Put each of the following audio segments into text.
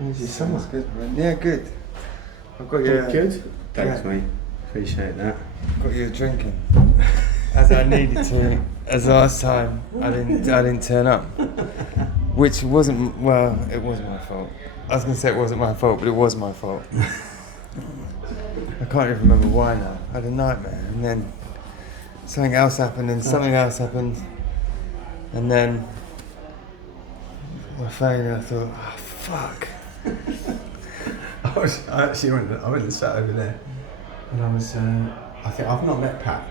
How's your summer? Good, man. Yeah, good. I've got you. Good? Thanks, Yeah. mate. Appreciate that. Got you a drinking. As I needed to. As last time, I didn't turn up. Which wasn't, well, it was my fault. I was going to say it wasn't my fault, but it was my fault. I can't even remember why now. I had a nightmare, and then something else happened, and something else happened, and then my phone, I thought, oh, fuck. I actually went and sat over there, and I was. I think I've not met Pat,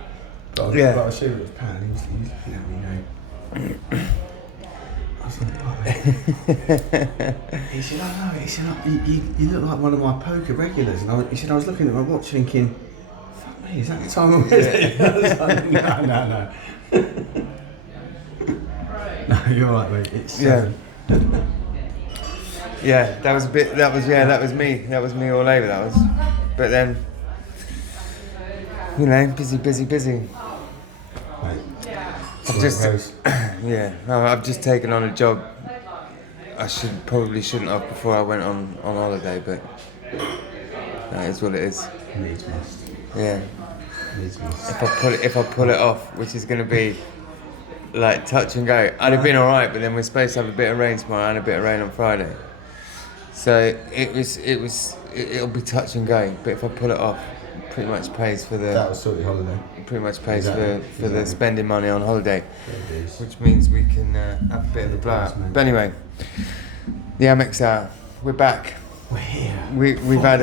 but I was sure it was Pat. And he was looking at me, I said, oh, he said, oh no, he said, you look like one of my poker regulars. And he said, I was looking at my watch thinking, fuck me, is that the time already? I was like, no. No, you're right, mate. It's 7. Yeah, that was me. That was me all over. But then, busy. Mate, I've just taken on a job I probably shouldn't have before I went on holiday, but that is what it is. Needs must. Yeah. Needs must. If I pull it off, which is going to be like touch and go, I'd have been all right. But then we're supposed to have a bit of rain tomorrow and a bit of rain on Friday, so it'll be touch and go. But if I pull it off, it pretty much pays for the. That was sort of holiday. Pretty much pays Exactly. for the spending money on holiday, Yeah, it is. which means we can have a bit of a blowout. mate. But anyway, the Amex Hour, we're back. We're here. We've had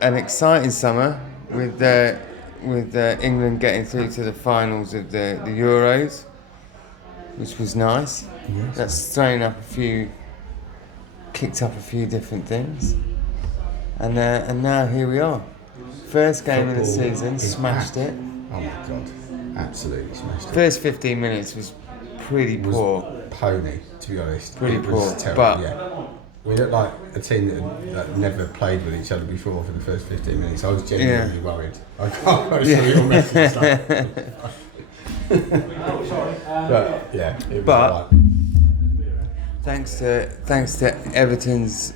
an exciting summer with England getting through to the finals of the Euros, which was nice. Yes. That's kicked up a few different things, and now here we are. First game of the Football season, is smashed back. it. Oh my god, absolutely smashed it. First 15 minutes was pretty It was poor. pony, to be honest. Pretty It was poor, terrible, but- yeah. We looked like a team that never played with each other before for the first 15 minutes. I was genuinely worried. I can't show you all messing stuff. But yeah, it was But- like, Thanks to Everton's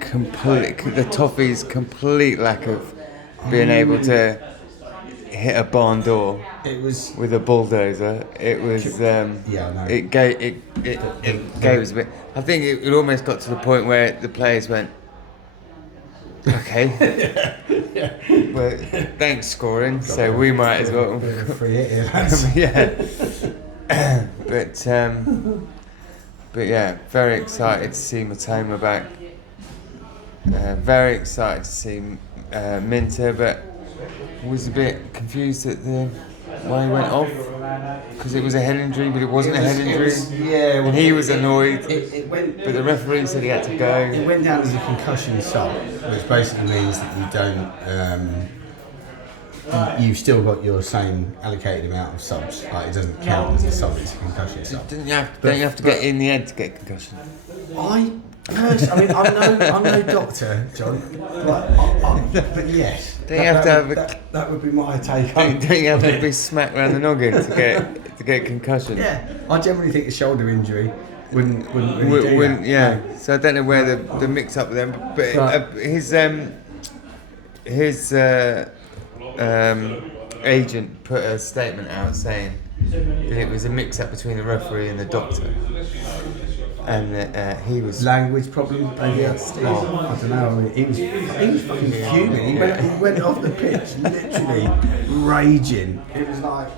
the Toffees' complete lack of being able to hit a barn door it was. with a bulldozer. It was I know. it gave us a bit. I think it almost got to the point where the players went, okay, well, thanks scoring, so we might as well. Bit of a free hit here, lads. Yeah. But yeah, very excited to see Matoma back. Very excited to see Minter, but was a bit confused at why he went off, because it was a head injury, but it wasn't a head injury. Yeah, And he was annoyed, It went. but the referee said he had to It go. went down as a concussion sub, which basically means that you don't. You've still got your same allocated amount of subs. Like it doesn't count as a sub; it's a concussion sub. Don't you have to get in the head to get concussion? I'm no doctor, John. But yes, Don't you have to have that would be my take on Don't you have to be smacked around the noggin to get concussion? Yeah, I generally think a shoulder injury wouldn't really do that. Yeah. So I don't know where the mix up with them, but his agent put a statement out saying that it was a mix up between the referee and the doctor, and he was. Language problem, maybe. I don't know. He was fucking fuming. He went off the pitch, literally raging. It was like,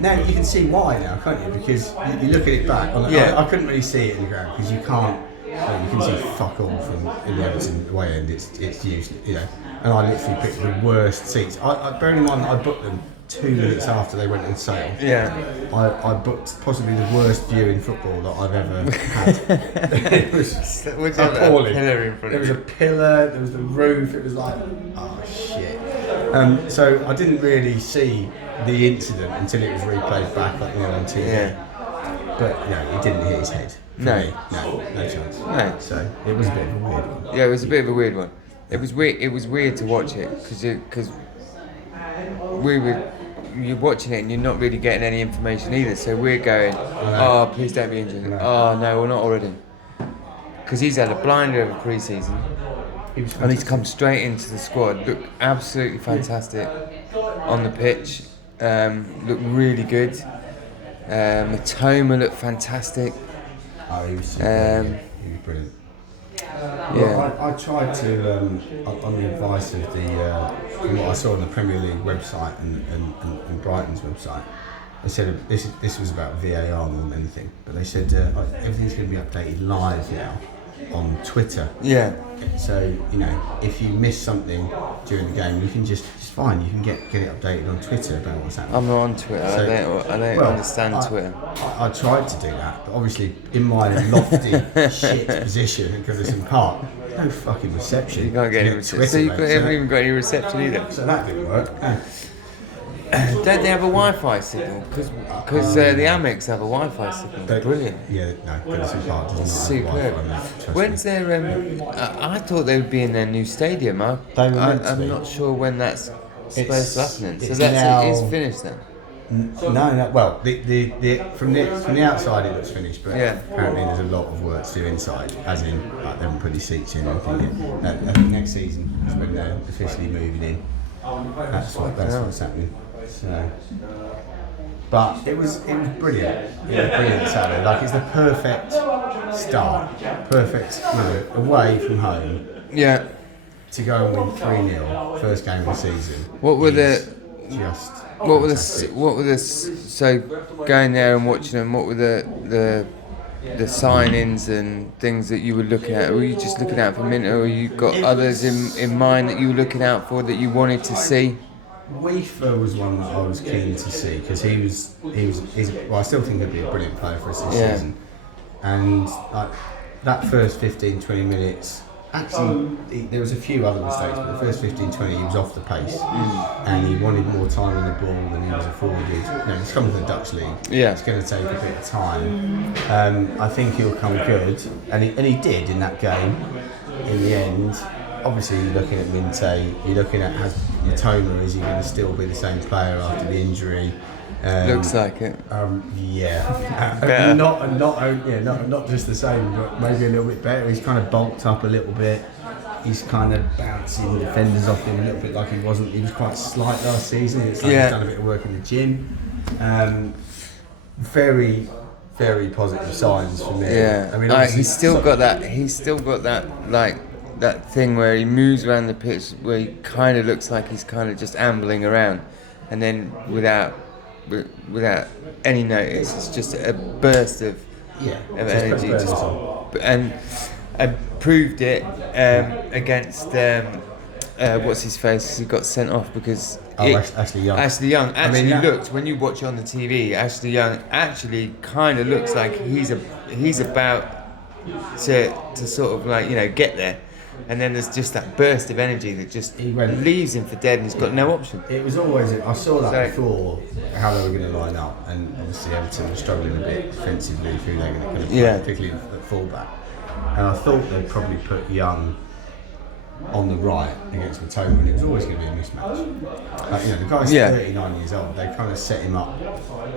now you can see why now, can't you? Because you look at it back. I couldn't really see it in the ground because you can't. You can see fuck all from in the Everton away end. It's usually, and I literally picked the worst seats. Bearing in mind that I booked them 2 minutes after they went on sale. Yeah. I booked possibly the worst view in football that I've ever had. It was appalling. There was a pillar, there was the roof, it was like, oh shit. So I didn't really see the incident until it was replayed back on TV. Yeah. But he didn't hit his head. No. No chance. No. So it was a bit of a weird one. Yeah, it was a bit of a weird one. It was weird to watch it because we were you're watching it and you're not really getting any information either. So we're going, oh, please don't be injured. Oh no, well not already. Because he's had a blinder of a pre-season. And he's come straight into the squad. Looked absolutely fantastic on the pitch. Looked really good. Matoma looked fantastic. Oh, he was super he was brilliant. Yeah. Well, I tried to, on the advice of from what I saw on the Premier League website and Brighton's website, they said this was about VAR more than anything, but they said everything's going to be updated live now on Twitter. Yeah. So, if you miss something during the game, you can just fine. You can get it updated on Twitter about what's happening. I'm not on Twitter. So, I don't understand Twitter. I tried to do that, but obviously in my lofty shit position at Goodison Park, no fucking reception. You can't get any reception. So you haven't even got any reception either. So that didn't work. Don't they have a Wi-Fi signal? Because the Amex have a Wi-Fi signal. Brilliant. Yeah, no, Goodison Park doesn't superb. have Wi-Fi. When's their? I thought they would be in their new stadium. I'm not sure when that's supposed to happen. So it's finished then. No. Well, from the outside it looks finished, but apparently there's a lot of work to do inside. As in, they haven't put any seats in or anything yet. I think next season is when they're officially moving in. That's what's happening. So, but it was brilliant. It was brilliant Saturday. Like, it's the perfect start. Perfect, away from home. Yeah. To go and win 3-0, first game of the season. What were the so going there and watching them? What were the signings and things that you were looking at? Were you just looking out for Minter, or you got others in mind that you were looking out for that you wanted to see? Weaver was one that I was keen to see because he's I still think he'll be a brilliant player for us this season. And that first 15-20 minutes, actually there was a few other mistakes, but the first 15-20 he was off the pace and he wanted more time on the ball than he was afforded. He's coming to the Dutch league. Yeah, it's going to take a bit of time. I think he'll come good, and he did in that game. In the end, obviously you're looking at Minte, you're looking at Matoma, is he going to still be the same player after the injury? Looks like it. Yeah. Not just the same, but maybe a little bit better. He's kind of bulked up a little bit. He's kind of bouncing defenders off him a little bit like he wasn't. He was quite slight last season. It's like he's done a bit of work in the gym. Very, very positive signs for me. Yeah. I mean, he's still got that like that thing where he moves around the pitch where he kind of looks like he's kind of just ambling around, and then without any notice, it's just a burst of energy. And I proved it against what's his face? He got sent off because Ashley Young. Ashley Young looked, when you watch it on the TV, Ashley Young actually kind of looks like he's about to sort of get there. And then there's just that burst of energy that just leaves him for dead, and he's got no option. It was always, I saw that before, how they were going to line up, and obviously Everton were struggling a bit defensively, who they were going to play, particularly at fullback. And I thought they'd probably put Young on the right against Matoma, and it was always going to be a mismatch. The guy's 39 years old. They kind of set him up.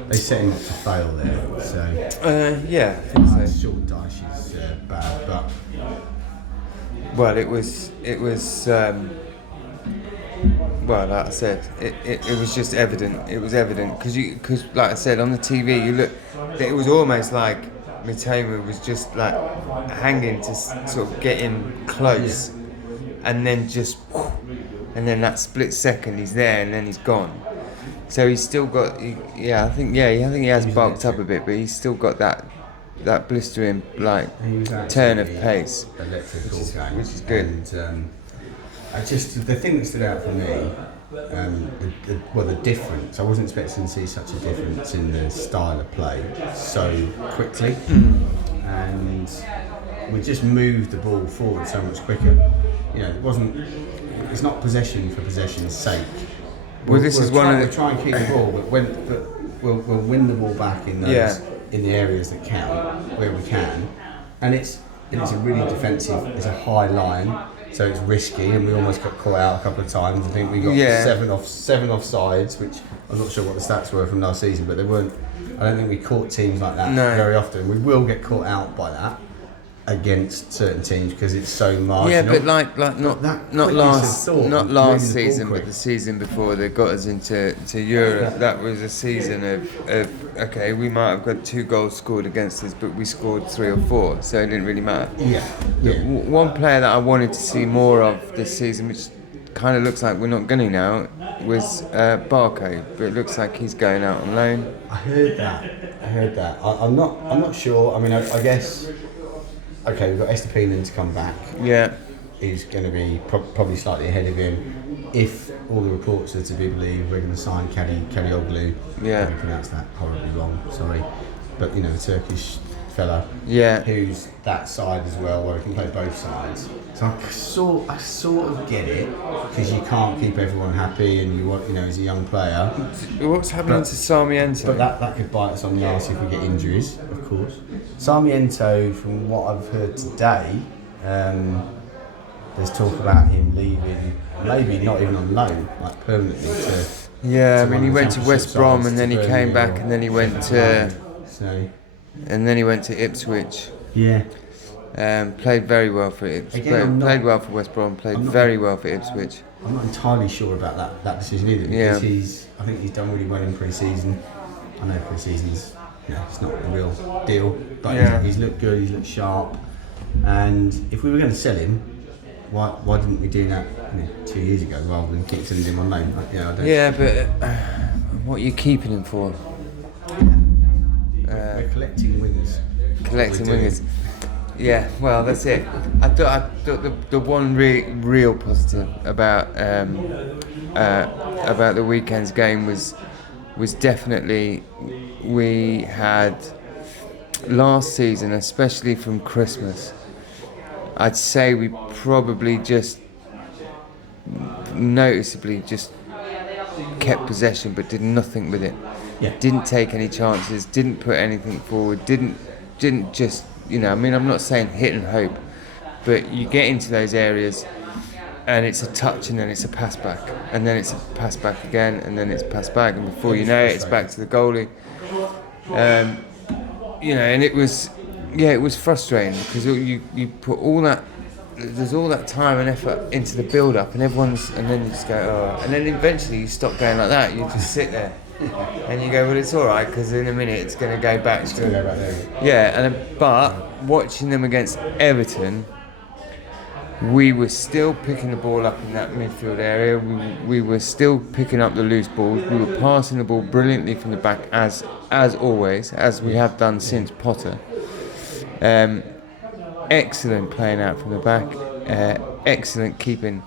They set him up to fail there. So I think so. Short dice is bad, but. Well, it was. Well, like I said, it was just evident. It was evident because, like I said, on the TV, you look. It was almost like Mitoma was just like hanging to sort of get in close, and then and then that split second he's there, and then he's gone. So he's still got. I think he has bulked up a bit, but he's still got that blistering turn of pace, which is good. And the thing that stood out for me, the difference. I wasn't expecting to see such a difference in the style of play so quickly, and we just moved the ball forward so much quicker. It's not possession for possession's sake. We'll try and keep the ball, but we'll win the ball back in those. In the areas that count, where we can, and it's a really defensive. It's a high line, so it's risky, and we almost got caught out a couple of times. I think we got seven offsides, which I'm not sure what the stats were from last season, but they weren't. I don't think we caught teams like that very often. We will get caught out by that against certain teams because it's so marginal. Yeah, but not last season, but the season before they got us into Europe. That was a season of okay, we might have got 2 goals scored against us, but we scored 3 or 4, so it didn't really matter. One player that I wanted to see more of this season, which kind of looks like we're not going to now, was Barco, but it looks like he's going out on loan. I heard that. I'm not sure. I mean, I guess. Okay, we've got Estepinen to come back. Yeah. He's going to be probably slightly ahead of him. If all the reports are to be believed, we're going to sign Kalioglu. Yeah. I pronounced that horribly wrong, sorry. But, the Turkish fella. Yeah. Who's that side as well, where he can play both sides. So I sort of get it, because you can't keep everyone happy and you want, as a young player. What's happening to Sarmiento? But that could bite us on the arse if we get injuries, of course. Sarmiento, from what I've heard today, there's talk about him leaving, maybe not even on loan, like permanently to. Yeah, I mean he went to West Brom and then he came back and then he went to. And then he went to Ipswich. Yeah. Played very well for Ipswich. Played well for West Brom. Played very well for Ipswich. I'm not entirely sure about that decision either, because I think he's done really well in pre-season. I know pre-season's it's not a real deal, but he's looked good. He's looked sharp. And if we were going to sell him, why didn't we do that 2 years ago rather than keep sending him on loan? But what are you keeping him for? We're collecting wingers. Yeah, well, that's it. I thought the one real positive about the weekend's game was definitely we had last season, especially from Christmas. I'd say we probably just noticeably just kept possession, but did nothing with it. Yeah. Didn't take any chances, didn't put anything forward, didn't just, I mean, I'm not saying hit and hope, but you get into those areas and it's a touch and then it's a pass back and then it's a pass back again and then it's a pass back and before you know it, it's back to the goalie. And it was frustrating because you put all that, there's all that time and effort into the build up and then you just go, oh, and then eventually you stop going like that, you just sit there. And you go, well, it's all right because in a minute it's going to go back. But watching them against Everton, we were still picking the ball up in that midfield area. We were still picking up the loose balls. We were passing the ball brilliantly from the back, as always, as we have done since Potter. Excellent playing out from the back. Excellent keeping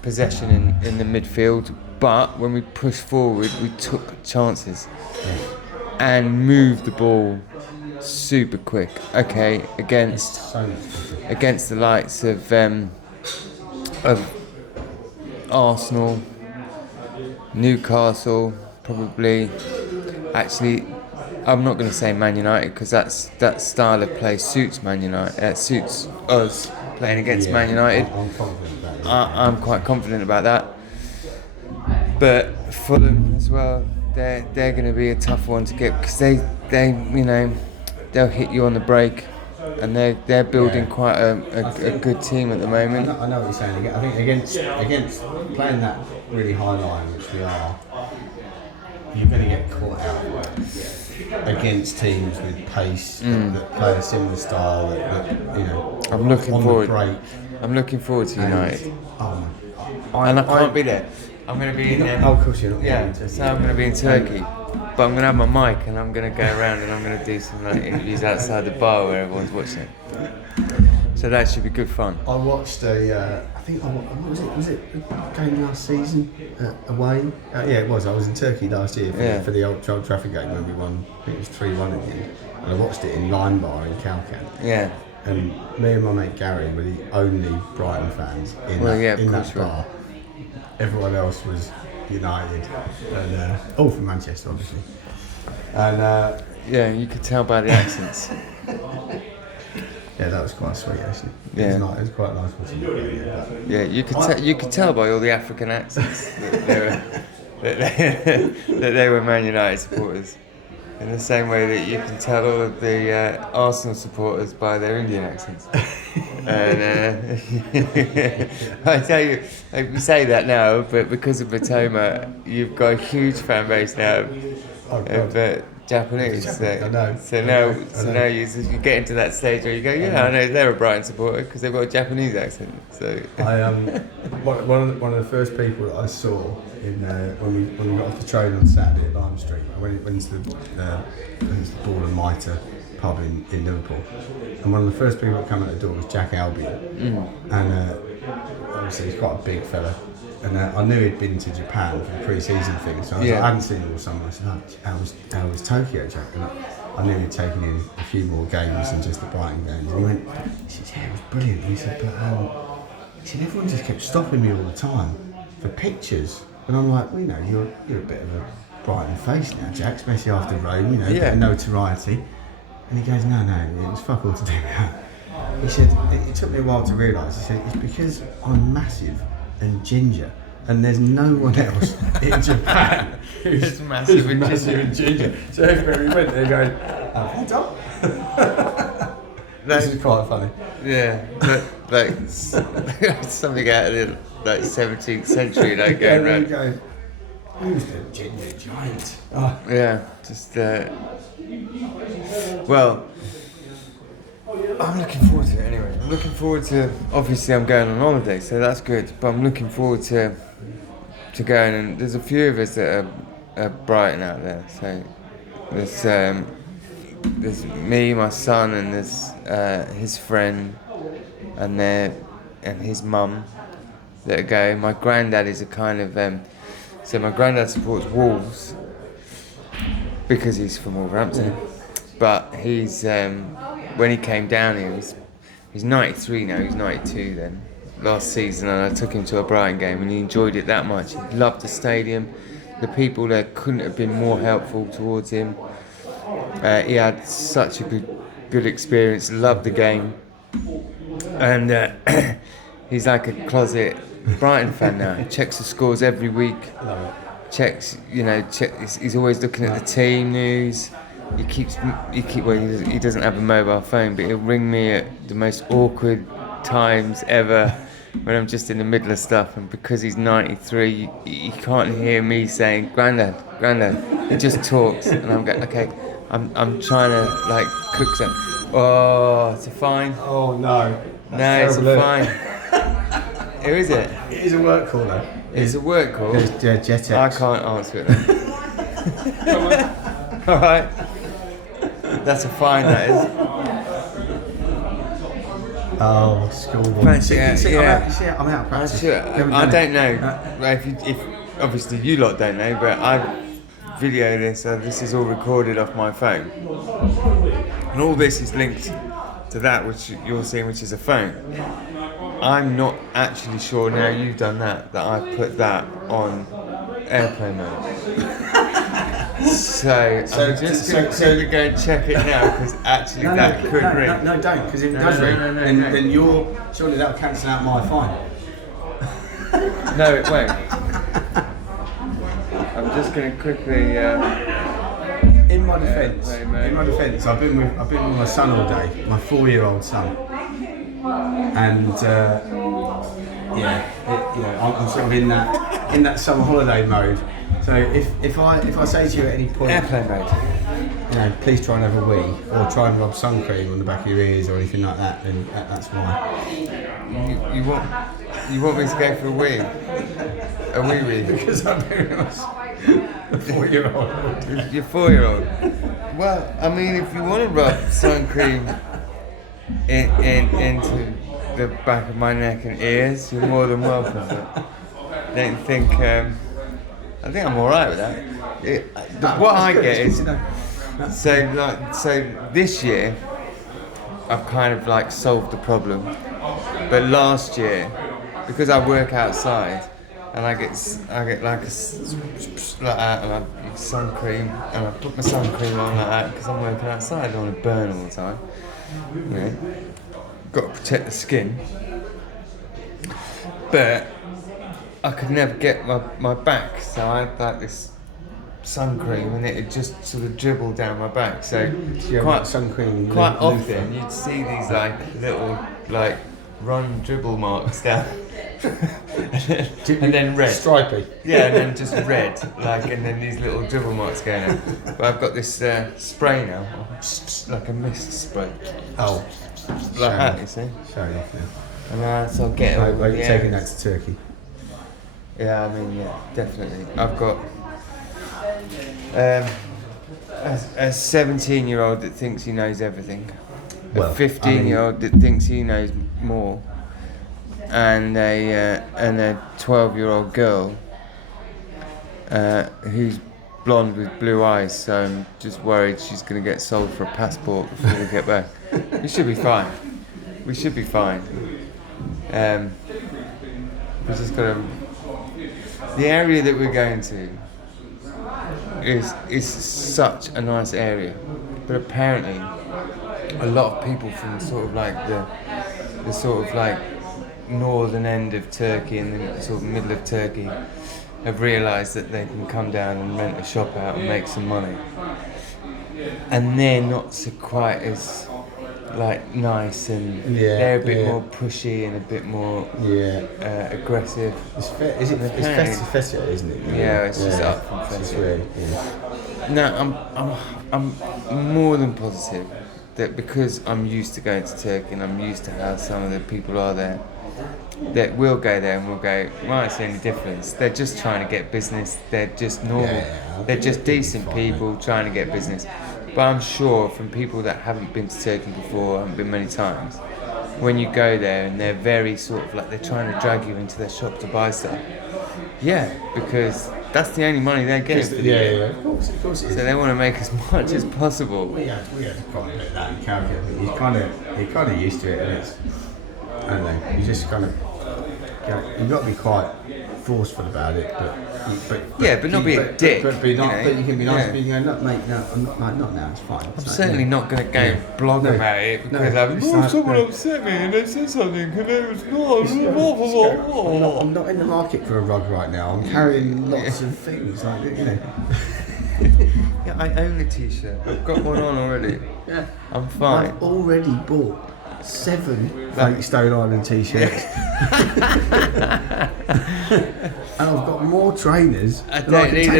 possession in the midfield. But when we pushed forward, we took chances and moved the ball super quick. Okay, against the likes of Arsenal, Newcastle, probably. Actually, I'm not going to say Man United because that style of play suits Man United. Suits us playing against Man United. I'm quite confident about that. But Fulham as well, they're going to be a tough one to get because they they'll hit you on the break, and they're building quite a good team at the moment. I know what you're saying. I think against playing that really high line, which we are, you're going to get caught out against teams with pace that play a similar style. I'm looking forward. The break. I'm looking forward to United. And I can't be there. I'm going to be in there. Oh, of course you're not. So I'm going to be in Turkey, but I'm going to have my mic and I'm going to go around and I'm going to do some interviews outside the bar where everyone's watching. So that should be good fun. I watched was it a game last season away? It was. I was in Turkey last year for the Old Trafford game when we won. I think it was 3-1 at the end. And I watched it in Lime Bar in Kalkan. Yeah. And me and my mate Gary were the only Brighton fans in that bar. Everyone else was United, and all from Manchester, obviously. And you could tell by the accents. Yeah, that was quite sweet actually. It was quite nice watching it. Yeah, you could tell by all the African accents that they were Man United supporters. In the same way that you can tell all of the Arsenal supporters by their Indian accents. And I tell you, we say that now, but because of Matoma, you've got a huge fan base now of Japanese. I know. So now you get into that stage where you go, yeah, I know they're a Brighton supporter because they've got a Japanese accent. So I one of the first people that I saw when we got off the train on Saturday at Lime Street, I went into the Ball and Mitre pub in Liverpool, and one of the first people that came out the door was Jack Albion, and obviously he's quite a big fella. And I knew he'd been to Japan for the pre-season thing, so I hadn't seen him all summer. I said, how was Tokyo, Jack? And I knew he'd taken in a few more games than just the Brighton games. And he said, yeah, it was brilliant. And he said, but everyone just kept stopping me all the time for pictures. And I'm like, well, you're a bit of a Brighton face now, Jack, especially after Rome, a bit of notoriety. And he goes, no, it was fuck all to do with that. He said, it took me a while to realise. He said, it's because I'm massive and ginger, and there's no one else in Japan who's massive and ginger. So everywhere we went, they're going, hold up. This is quite funny. Yeah, like something out of the 17th century, like going around. Who's the ginger giant? Yeah, just well, I'm looking forward to it anyway. I'm looking forward to, obviously I'm going on holiday, so that's good, but I'm looking forward to going, and there's a few of us that are Brighton out there, so there's me, my son, and there's his friend, and his mum that are going. My granddad is a kind of, so my granddad supports Wolves because he's from Wolverhampton, but he's, when he came down here, he's 93 now, he's 92 then, last season, and I took him to a Brighton game and he enjoyed it that much. He loved the stadium, the people there couldn't have been more helpful towards him. He had such a good experience, loved the game, and he's like a closet Brighton fan now. He checks the scores every week, he's always looking at the team news. He doesn't have a mobile phone, but he'll ring me at the most awkward times ever when I'm just in the middle of stuff, and because he's 93, he can't hear me saying Grandad. He just talks, and I'm going, okay, I'm trying to like cook something. Oh, it's a fine. Oh no. It's a fine. Who is it? It is a work call though. It's a work call? It's JetX. I can't answer it then. Come on. Alright. That's a fine, that is. Oh, schoolboy. I'm out of practice. I don't know. If obviously you lot don't know, but I video this, so this is all recorded off my phone. And all this is linked to that which you're seeing, which is a phone. I'm not actually sure now you've done that I've put that on airplane mode. So I'm just going to go and check it now, because actually that could ring. No, don't, because if it does ring, then surely that'll cancel out my fine. No, it won't. I'm just going to quickly. In my defence, I've been with my son all day, my 4-year-old son, and I'm sort of in that summer holiday mode. So if I say to you at any point, airplane mode, please try and have a wee, or try and rub sun cream on the back of your ears or anything like that, then that's why. You want me to go for a wee? A wee? Because I'm very much a 4-year-old. Your 4-year-old? Well, I mean, if you want to rub sun cream into the back of my neck and ears, you're more than welcome. I think I'm alright with that. What I get is, so this year I've kind of like solved the problem, but last year, because I work outside and I get like like that, and I use sun cream, and I put my sun cream on like that because I'm working outside. I don't want to burn all the time. got to protect the skin. But I could never get my back, so I had like this sun cream and it just sort of dribbled down my back. So quite sun cream. Quite often you'd see these like little like run dribble marks down. and then red. Stripy. Yeah, and then just red, like, and then these little dribble marks going out. But I've got this spray now, like a mist spray. Oh. Like that, you see? Sorry, yeah. And so I'll get it all. You're taking that to Turkey. Yeah, I mean, yeah, definitely. I've got a 17-year-old that thinks he knows everything. Well, a 15-year-old that thinks he knows more. And a 12-year-old girl who's blonde with blue eyes, so I'm just worried she's going to get sold for a passport before we get back. We should be fine. We should be fine. We just got to... The area that we're going to is such a nice area, but apparently a lot of people from sort of like the sort of like northern end of Turkey and the sort of middle of Turkey have realised that they can come down and rent a shop out and make some money, and they're not so quite as like nice, and they're a bit more pushy and a bit more aggressive. It's Festia, isn't it? Yeah, it's just up from Festia. No, I'm more than positive that because I'm used to going to Turkey and I'm used to how some of the people are there, that we'll go there and we'll go, right, it's the only difference. They're just trying to get business. They're just normal. They're just decent people trying to get business. But I'm sure from people that haven't been to Turkey before, haven't been many times, when you go there and they're very sort of like they're trying to drag you into their shop to buy stuff. Yeah, because that's the only money they're getting. Yeah, of course it is. So they want to make as much as possible. We had quite a bit of that in Calgary. You're kind of used to it, and it's, I don't know, you just kind of, you've got to be quite forceful about it, but not be a dick. But you can be nice. But you go, look, mate, no, I'm not now. It's fine. I'm certainly not going to go and blog about it because someone upset me and they said something and it was not. I'm not in the market for a rug right now. I'm carrying lots of things, like, you know. Yeah, I own a t-shirt. I've got one on already. Yeah, I'm fine. I've already bought 7 fake Stone Island t-shirts. And I've got more trainers. I don't need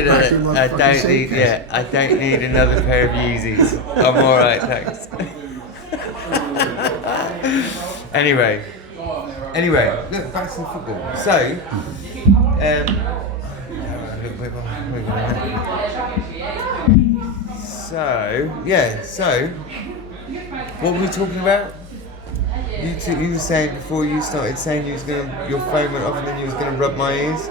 another pair of Yeezys. I'm alright, thanks. Anyway, look, back to the football. So, so, what were we talking about? You were saying before you started saying your phone went off and then you was going to rub my ears?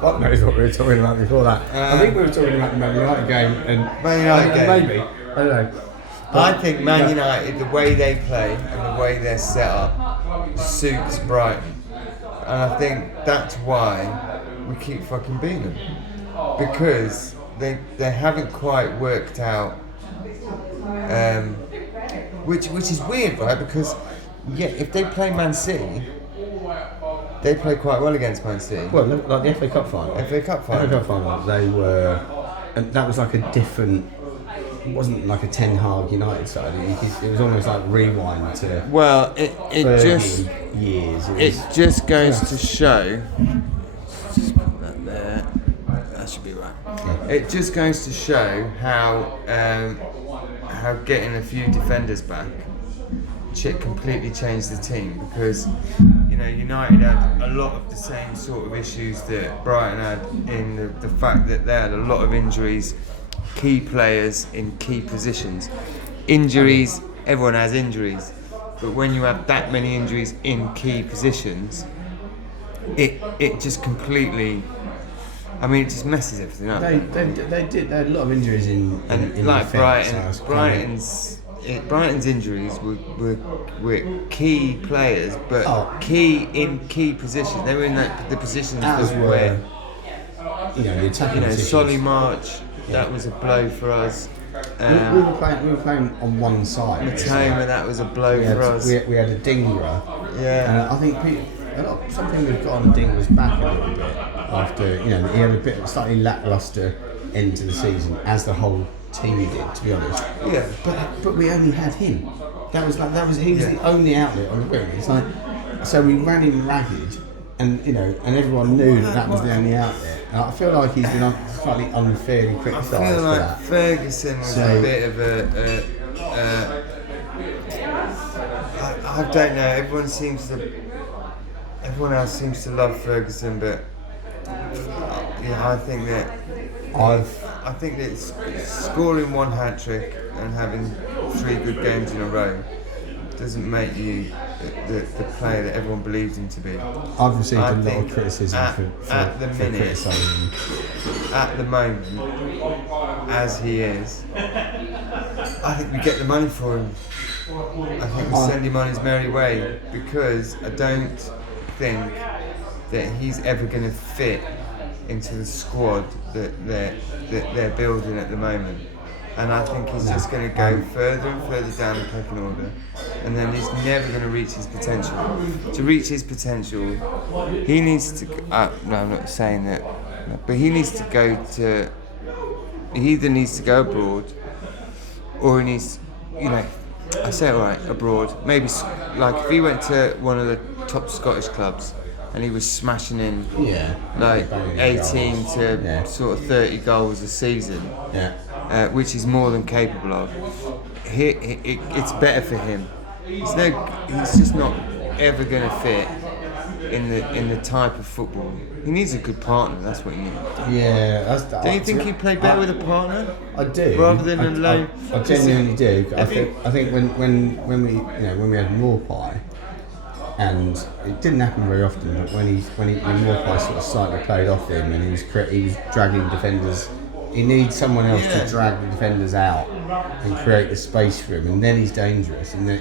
God knows what we were talking about before that. I think we were talking about the Man United game and maybe, I don't know. I think Man United, the way they play and the way they're set up, suits Brighton. And I think that's why we keep fucking beating them. Because they haven't quite worked out, which is weird, right? Because if they play Man City, they play quite well against Man City. Well, like the FA Cup final. FA Cup final, they were, and that was like a different. It wasn't like a Ten Hag United side. It was almost like rewind to. Well, it just years. It just goes to show. Just put that there. That should be right. Yeah. It just goes to show how getting a few defenders back completely changed the team, because United had a lot of the same sort of issues that Brighton had in the fact that they had a lot of injuries, key players in key positions. Injuries, everyone has injuries, but when you have that many injuries in key positions, it just completely, it just messes everything up. They had a lot of injuries in like Brighton's injuries were key players, but key in key positions. They were in the positions that were the attacking positions. Solly March, that was a blow for us. We were playing on one side. Matoma, that was a blow for us. We had a Dingra. Yeah. And I think something we've got on Dingra's back a little bit after, he had a bit slightly lacklustre end to the season, as the whole team did, to be honest. Yeah. But we only had him. He was the only outlet on the wing. It's like, so we ran him ragged, and everyone knew that was the only outlet. And I feel like he's been slightly unfairly criticised for that. I feel like Ferguson was a bit of I don't know. Everyone else seems to love Ferguson, but I think that scoring one hat trick and having 3 good games in a row doesn't make you the player that everyone believes him to be. I've received a lot of criticism for criticising him. At the moment, as he is, I think we get the money for him. I think we send him on his merry way, because I don't think that he's ever going to fit into the squad that they're building at the moment. And I think he's just going to go further and further down the pecking order, and then he's never going to reach his potential. To reach his potential, he needs to. No, I'm not saying that, but he needs to go to. He either needs to go abroad, or he needs, I say it right, abroad. Maybe like if he went to one of the top Scottish clubs and he was smashing in like 18 to sort of 30 goals a season, which he's more than capable of. It's better for him. He's just not ever going to fit in the type of football. He needs a good partner. That's what he needs. Yeah, Don't you think he'd play better with a partner? I do. Rather than a lone. I genuinely do. I think when we had Morpie, and it didn't happen very often, but when Morpie sort of slightly played off him and he was dragging defenders. He needs someone else to drag the defenders out and create the space for him, and then he's dangerous. And there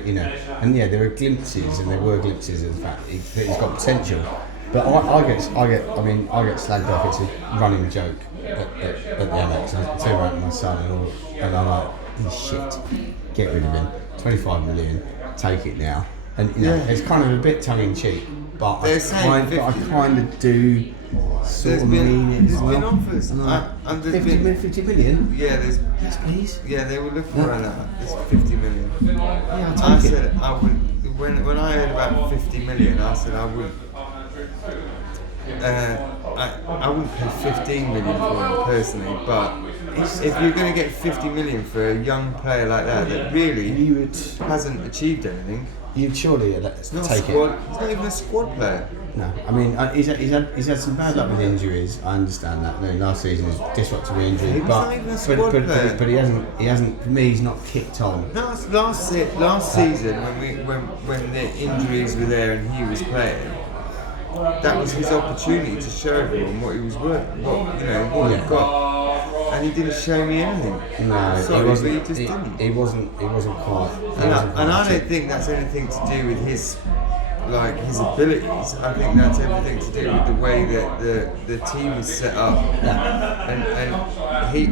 were glimpses, of the fact that he's got potential. But I get slagged off. It's a running joke at the Amex. I tell you about my son and I'm like, he's shit. Get rid of him. 25 million. Take it now. And it's kind of a bit tongue in cheek, but I kind of do. There's been offers. 50 million? Yeah, there's. Yes, please. Yeah, they were looking around that. It's 50 million. Yeah, I said I would. When I heard about 50 million, I said I would. I wouldn't pay 15 million for him personally, but if you're going to get 50 million for a young player like that really hasn't achieved anything, you'd surely take it. He's not even a squad player. No, I mean he's had some bad luck with injuries. I understand that. Last season was disruptive injury, but he hasn't. For me, he's not kicked on. No, last season when the injuries were there and he was playing, that was his opportunity to show everyone what he was worth, what he got. And he didn't show me anything. No, sorry, he wasn't. But he just didn't. He wasn't quite. And I don't think that's anything to do with his abilities. I think that's everything to do with the way that the team is set up. And he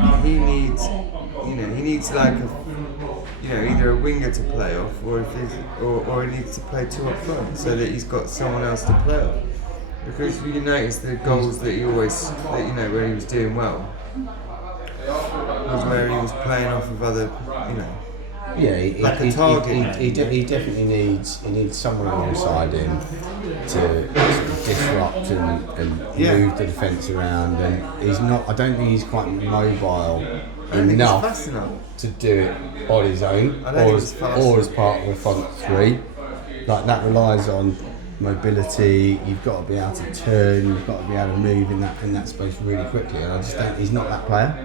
needs like either a winger to play off, or he needs to play 2 up front so that he's got someone else to play off. Because you notice the goals that where he was doing well was where he was playing off of other, Yeah, a target. He definitely needs someone alongside him to sort of disrupt and move the defence around. And he's not. I don't think he's quite mobile enough to do it on his own or as part of a front 3. Like that relies on mobility. You've got to be able to turn. You've got to be able to move in that space really quickly. And I just don't. He's not that player.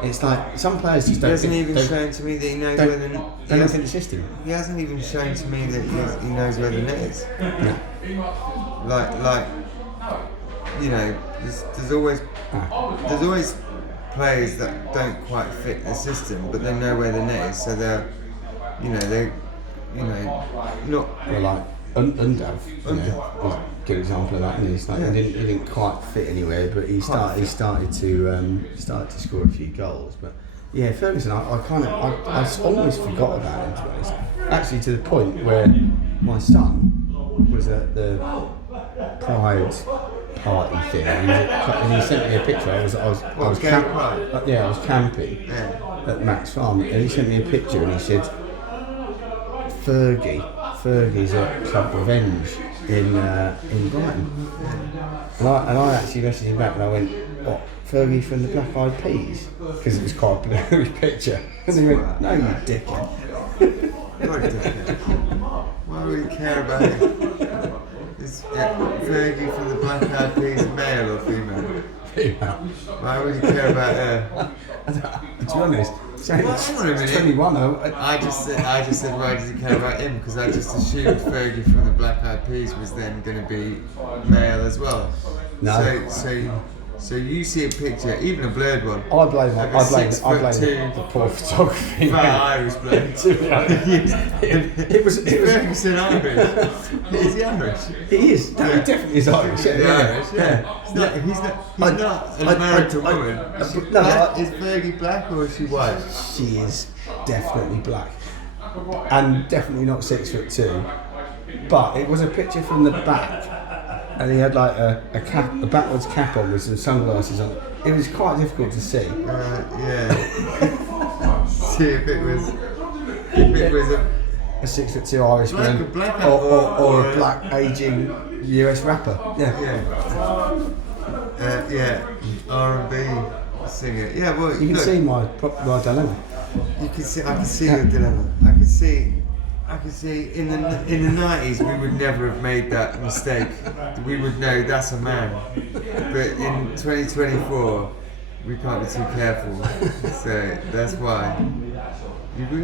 It's like some players just don't. He hasn't even shown to me that he knows where the net is. The system. He hasn't even shown to me that he knows where the net is. No. There's always players that don't quite fit the system, but they know where the net is, so they're not. Well, like Undav, was a good example of that. And he's like, he didn't quite fit anywhere, but he started to score a few goals. But yeah, Ferguson, I almost forgot about him, to be honest. Actually, to the point where my son was at the Pride party thing, and he sent me a picture. I was camping at Max Farm, and he sent me a picture, and he said, Fergie's at Club Revenge in Brighton. And I actually messaged him back and I went, what, Fergie from the Black Eyed Peas? Because it was quite a blurry picture. And he went, no, you dickhead. What a dickhead. Why would he care about him? Is Fergie from the Black Eyed Peas male or female? Female. Why would he care about her? To be honest, it's 21. I just said, why does he care about him? Because I just assumed Fergie from the Black Eyed Peas was then going to be male as well. No. So you see a picture, even a blurred one. I blame the poor photography. Irish bloke. It was Ferguson Irish. Is he Irish? He is. No, he definitely is Irish. Irish. He's not an American woman. Is Fergie black or is she white? She is definitely black, and definitely not 6'2". But it was a picture from the back. And he had like a backwards cap on with some sunglasses on. It was quite difficult to see. Yeah. See if it was a 6'2" Irishman or a black aging US rapper. Yeah. R&B singer. Yeah. Well, you can see my dilemma. You can see. I can see your dilemma. I can see in the 90s we would never have made that mistake. We would know that's a man. But in 2024 we can't be too careful. So that's why.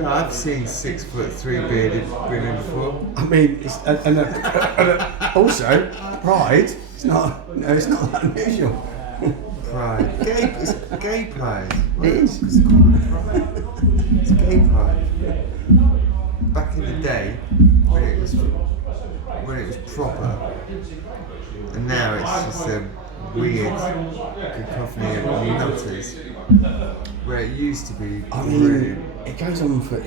I've seen 6'3" bearded women before. I mean, also Pride. It's not that unusual. Pride. It's gay pride. It is. It's called Pride. It's gay pride. Back in the day, when it was proper, and now it's just a weird cacophony of nutters. Where it used to be brilliant. It goes on for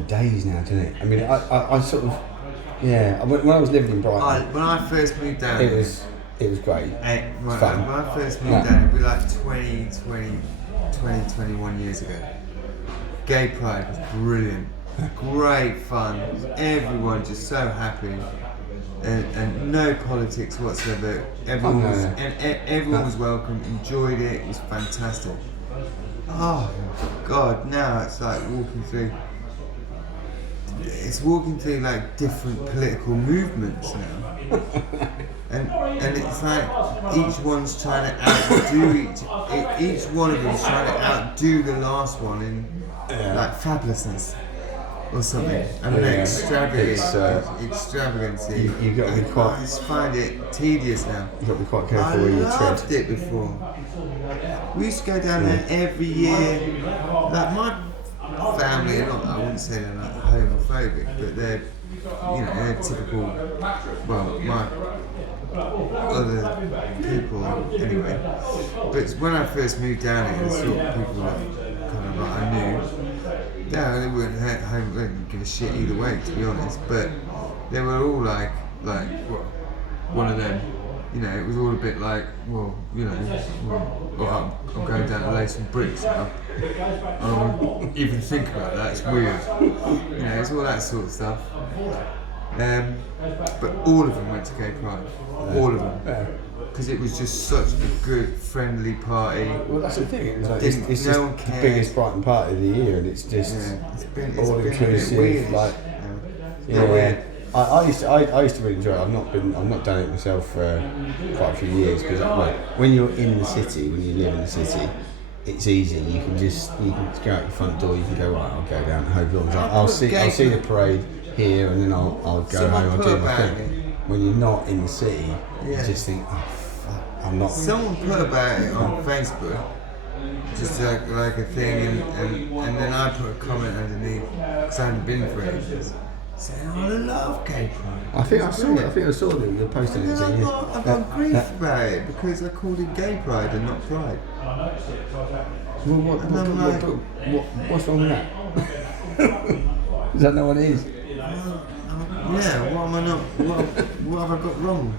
days now, doesn't it? I mean, I sort of, when I was living in Brighton, when I first moved down, it was great. When I first moved down, it was like 21 years ago. Gay Pride was brilliant. Great fun, everyone just so happy, and no politics whatsoever. Everyone was welcome, enjoyed it. It was fantastic. Oh God! Now it's like walking through like different political movements now, and it's like each one's trying to outdo each one of them is trying to outdo the last one in like fabulousness. Or something. And then extravagancy. You've got to be quite. I just find it tedious now. You've got to be quite careful where you tread. I loved it before. We used to go down there every year. Like my family, I wouldn't say they're like homophobic, but they're typical. Well, my other people anyway. But when I first moved down here, the sort of people that kind of like I knew. Yeah, they wouldn't give a shit either way, to be honest. But they were all like one of them. It was all a bit like, I'm going down to lay some bricks now. I don't even think about that. It's weird. It's all that sort of stuff. But all of them went to Gay Pride. All of them. Because it was just such a good, friendly party. Well, that's the thing. It's just the biggest Brighton party of the year, and it's just all inclusive. I used to really enjoy it. I've not done it myself for quite a few years because when you're in the city, when you live in the city, it's easy. You can go out your front door. You can go I'll go down to Hope Lawns. I'll see the parade here, and then I'll go home. I'll do my thing. When you're not in the city, you just think, I'm not. Someone put about it on Facebook, just like a thing, and then I put a comment underneath because I hadn't been for ages. saying, I love gay pride. I think I saw that you were posting it. I got grief about it because I called it gay pride and not pride. Well, what's wrong with that? Is that not what it is? Yeah, what am I not? What have I got wrong?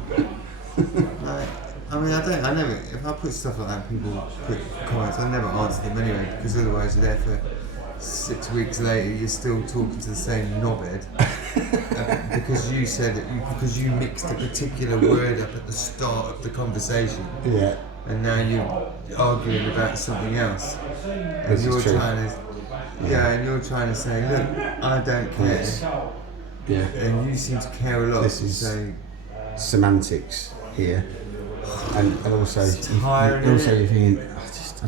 Like, I mean, I never. If I put stuff like that, people put comments. I never answer them anyway because otherwise you're there for 6 weeks later. You're still talking to the same knobhead because you said because you mixed a particular word up at the start of the conversation. Yeah. And now you're arguing about something else. And you're trying to, and you're trying to say, look, I don't care. Yes. Yeah. And you seem to care a lot. This is semantics here, and also you're thinking, I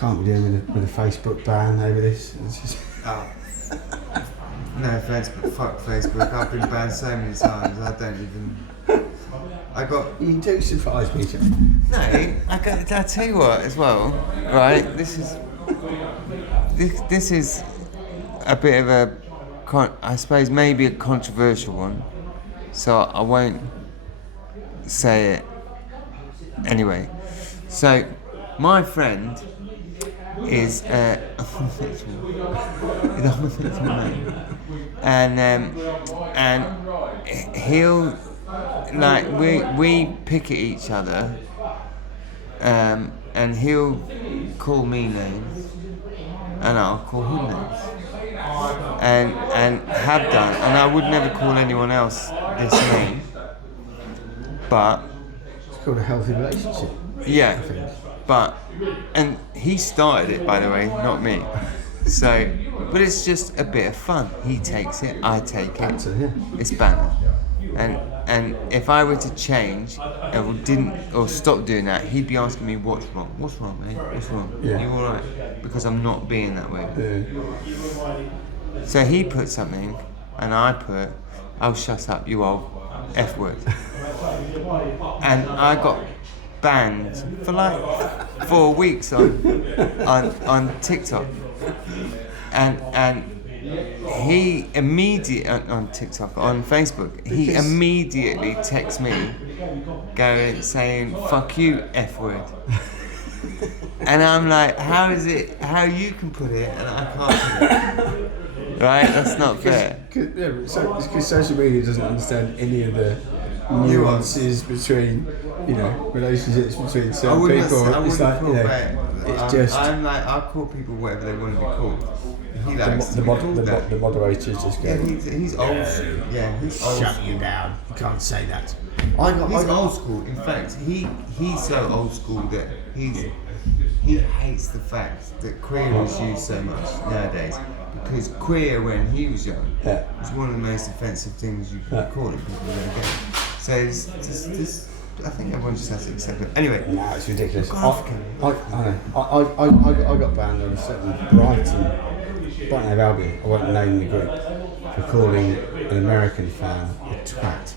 can't be dealing with a Facebook ban over this. It's just no offense, but fuck Facebook. I've been banned so many times. I don't even. You do surprise me, Joe. No, I tell you what as well, right? This is a bit of a, I suppose maybe a controversial one, so I won't say it anyway. So my friend is a homosexual man, and he'll. Like we pick at each other, and he'll call me names, and I'll call him names, and have done, and I would never call anyone else this name, but it's called a healthy relationship. Yeah, and he started it, by the way, not me. So, but it's just a bit of fun. He takes it, I take it. It's banter. And if I were to change or stop doing that, he'd be asking me what's wrong, mate, what's wrong? Yeah. You alright? Because I'm not being that way. Yeah. So he put something, and I put, "Oh, shut up, you old F word," and I got banned for like 4 weeks on TikTok, and he immediately on TikTok, on Facebook, he immediately texts me, going saying "fuck you, F word," and I'm like, how you can put it and I can't put it? Right? That's not fair. It's because social media doesn't understand any of the nuances between, relationships between certain people. I call people whatever they want to be called. He likes the moderators just go. He's old school. Yeah, he's old Shut school. you down. You can't say that. He's old school. In fact, he's so old school that he hates the fact that queer is used so much nowadays. Because queer, when he was young, was one of the most offensive things you could call it. People were again. So it's I think everyone just has to accept it. Anyway, no, it's ridiculous. I got banned on a certain Brighton of Albion. I won't name the group for calling an American fan a twat.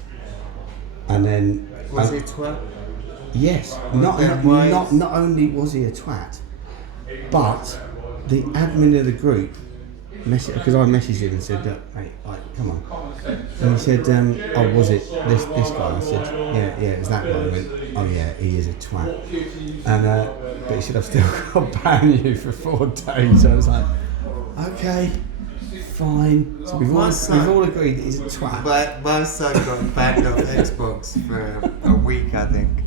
And then was he a twat? Yes. Not only was he a twat, but the admin of the group because I messaged him and said, "Look, mate, come on." And he said, "Oh, was it this guy?" I said, "Yeah, it was that guy." He went, "Oh yeah, he is a twat." And but he said, "I've still got to ban you for 4 days." So I was like, "Okay, fine." So we've all agreed that he's a twat. My son got banned off Xbox for a week, I think,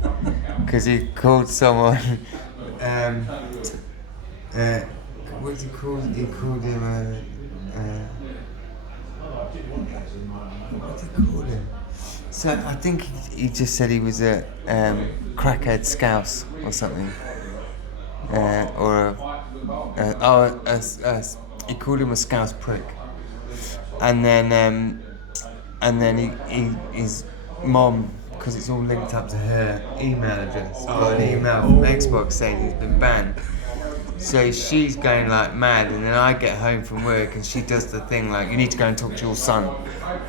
because he called someone. What did he call? He called him what did he call him? So I think he just said he was a crackhead scouse or something, he called him a scouse prick, and then his mom, because it's all linked up to her email address, got an email from Xbox saying he's been banned. So she's going like mad, and then I get home from work and she does the thing like, "You need to go and talk to your son."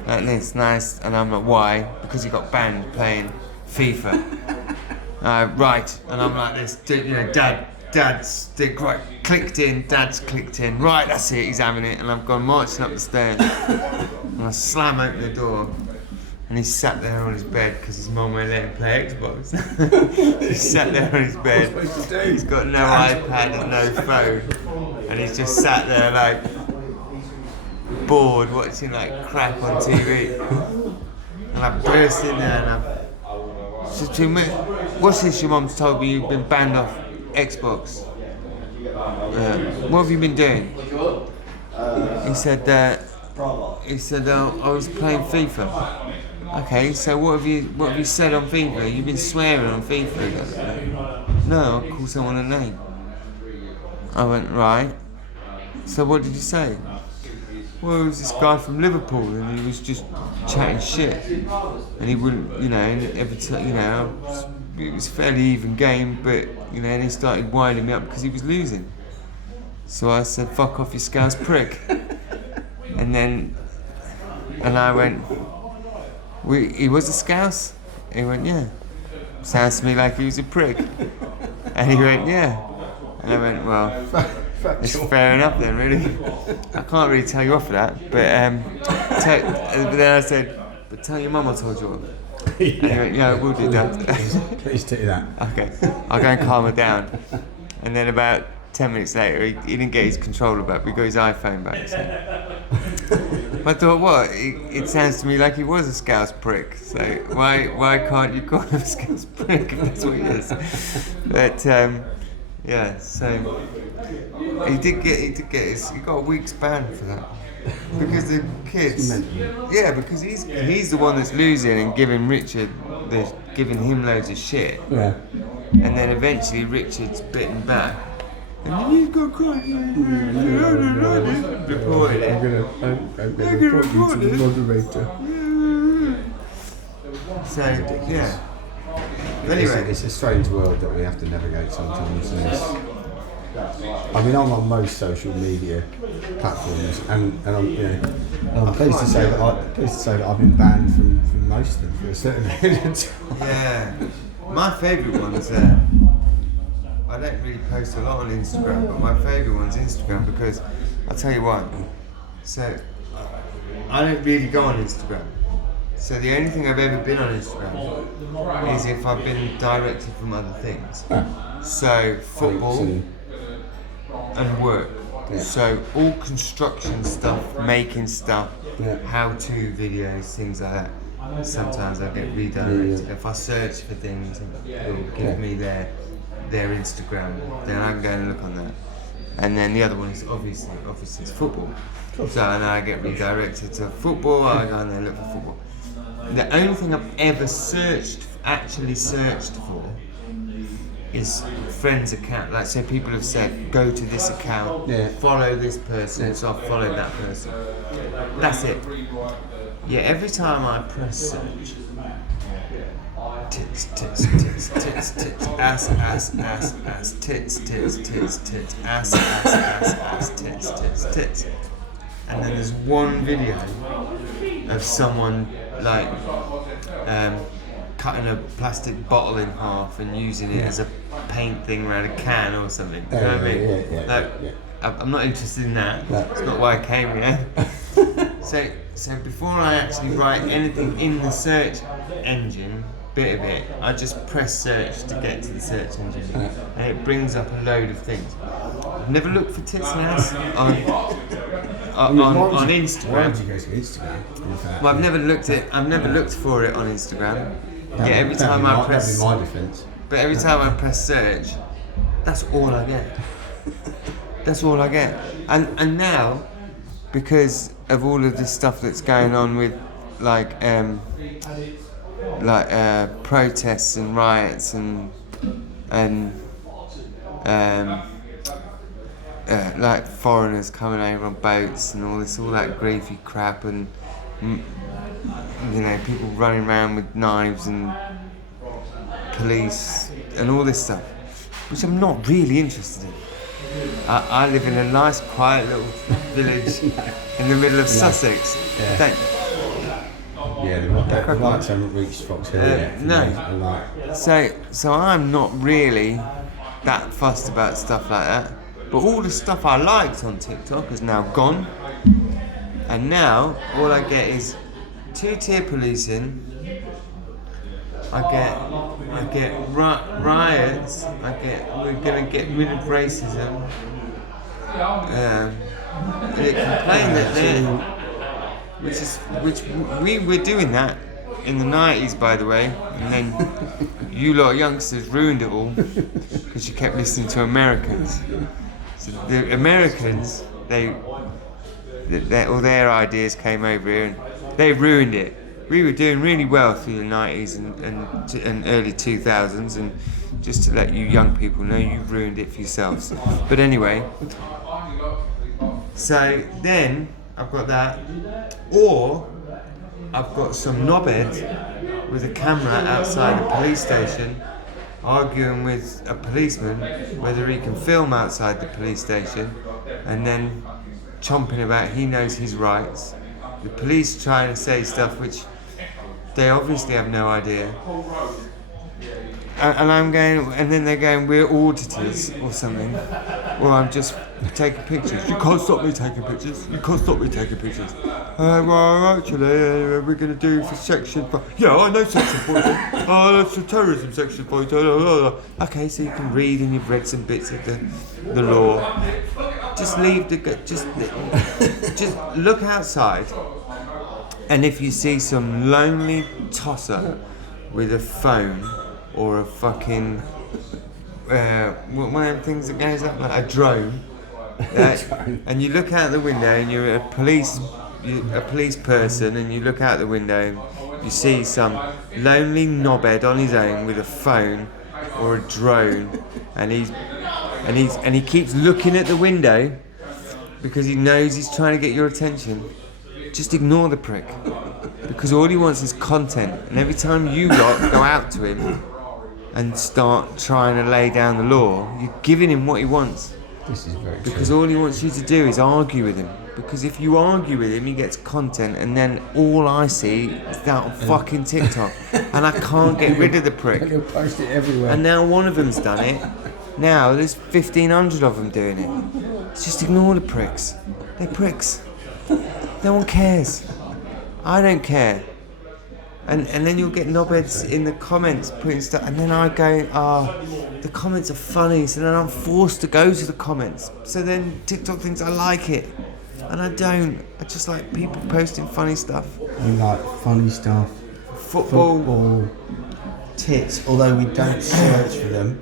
And it's nice, and I'm like, "Why?" "Because he got banned playing FIFA." Right, and I'm like this, Dad, Dad's stick, right, clicked in, Dad's clicked in, right, that's it, he's having it, and I've gone marching up the stairs, and I slam open the door, and he's sat there on his bed, because his mum won't let him play Xbox. He's sat there on his bed, he's got no iPad and no phone, and he's just sat there like, bored, watching like crap on TV, and I burst in there, and I said to him, what's this your mum's told me you've been banned off Xbox? What have you been doing? He said, I was playing FIFA. Okay, so what have you said on FIFA? You've been swearing on FIFA. No, I called someone a name. I went, right. So what did you say? Well, it was this guy from Liverpool, and he was just chatting shit, and he wouldn't, it was a fairly even game, but and he started winding me up because he was losing. So I said, "Fuck off, you scouse prick," and I went, he was a scouse? He went, yeah. Sounds to me like he was a prick. And he went, yeah. And I went, well, it's fair enough then, really. I can't really tell you off for that, but then I said, but tell your mum I told you off. And he went, yeah, I will do that. Please do that. Okay, I'll go and calm her down. And then about 10 minutes later, he didn't get his controller back, but he got his iPhone back. So. I thought, what? It sounds to me like he was a scouse prick. So why can't you call him a scouse prick if that's what he is? But yeah, so he got a week's ban for that. Because the kids, because he's the one that's losing and giving him loads of shit. Yeah. And then eventually Richard's bitten back. And then he's got caught. Reported it. I'm gonna report you to the moderator. So yeah. Anyway, it's a strange world that we have to navigate sometimes. I mean, I'm on most social media platforms, and I'm pleased to say that I've been banned from most of them for a certain period of time. Yeah, my favourite one's I don't really post a lot on Instagram, but my favourite one's Instagram because I'll tell you why. So I don't really go on Instagram. So the only thing I've ever been on Instagram is if I've been directed from other things. So football and work. Yeah. So all construction stuff, making stuff, how-to videos, things like that. Sometimes I get redirected. If I search for things, it will give me their Instagram, then I can go and look on that. And then the other one is obviously it's football. So and I get redirected to football, I go and then look for football. The only thing I've ever actually searched for is friends' account. Like, so people have said, go to this account, follow this person, so I've followed that person. That's it. Yeah, every time I press search, tits, tits, tits, tits, tits, ass, ass, ass, ass, tits, tits, tits, tits, ass, ass, ass, ass, tits, tits, tits. And then there's one video of someone like cutting a plastic bottle in half and using it as a paint thing around a can or something. You know what I mean? I'm not interested in that. It's not why I came here. So before I actually write anything in the search engine, bit of it, I just press search to get to the search engine, and it brings up a load of things. I've never looked for tits and ass on Instagram. Why did you go to Instagram? Well, I've never looked for it on Instagram. Every time I press. That'd be my defence. But every time I press search, that's all I get. That's all I get. And now, because of all of this stuff that's going on with like protests and riots and like foreigners coming over on boats and all that griefy crap, and people running around with knives and police and all this stuff, which I'm not really interested in. I live in a nice, quiet little village in the middle of Sussex. The rights haven't reached Fox Hill yet. No. So I'm not really that fussed about stuff like that. But all the stuff I liked on TikTok is now gone. And now all I get is two-tier policing. I get riots. We're gonna get rid of racism. They complain that which we were doing that in the 90s, by the way, and then you lot youngsters ruined it all because you kept listening to Americans. So the Americans, all their ideas came over here and they ruined it. We were doing really well through the 90s and early 2000s, and just to let you young people know, you've ruined it for yourselves. But anyway, so then I've got that, or I've got some knobhead with a camera outside a police station arguing with a policeman whether he can film outside the police station, and then chomping about he knows his rights. The police trying to say stuff which they obviously have no idea. And I'm going, and then they're going, we're auditors or something. Well, I'm just taking pictures. You can't stop me taking pictures. You can't stop me taking pictures. Well, actually, we're going to do for section 5. Yeah, I know section 5. Oh, that's the terrorism section 5. Okay, so you can read and you've read some bits of the law. Just leave just look outside. And if you see some lonely tosser with a phone, or a fucking one of them things that goes up like a drone, and you look out the window and you're a police person, and you look out the window and you see some lonely knobhead on his own with a phone or a drone, and he keeps looking at the window because he knows he's trying to get your attention. Just ignore the prick, because all he wants is content, and every time you lot go out to him and start trying to lay down the law, you're giving him what he wants. This is very true. Because all he wants you to do is argue with him. Because if you argue with him, he gets content, and then all I see is that on fucking TikTok. And I can't get rid of the prick. And he'll post it everywhere. And now one of them's done it. Now there's 1,500 of them doing it. Just ignore the pricks. They're pricks. No one cares. I don't care. And then you'll get knobheads in the comments putting stuff, and then I go, the comments are funny, so then I'm forced to go to the comments. So then TikTok thinks I like it, and I don't. I just like people posting funny stuff. You like funny stuff. Football. Tits, although we don't search for them.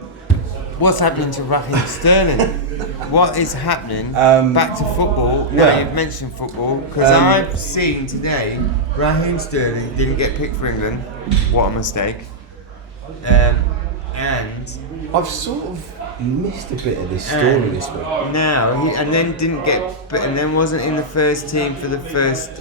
What's happening to Raheem Sterling? What is happening? Back to football. Now you've mentioned football, because I've seen today Raheem Sterling didn't get picked for England. What a mistake. And I've sort of missed a bit of this story this week. Now and then wasn't in the first team for the first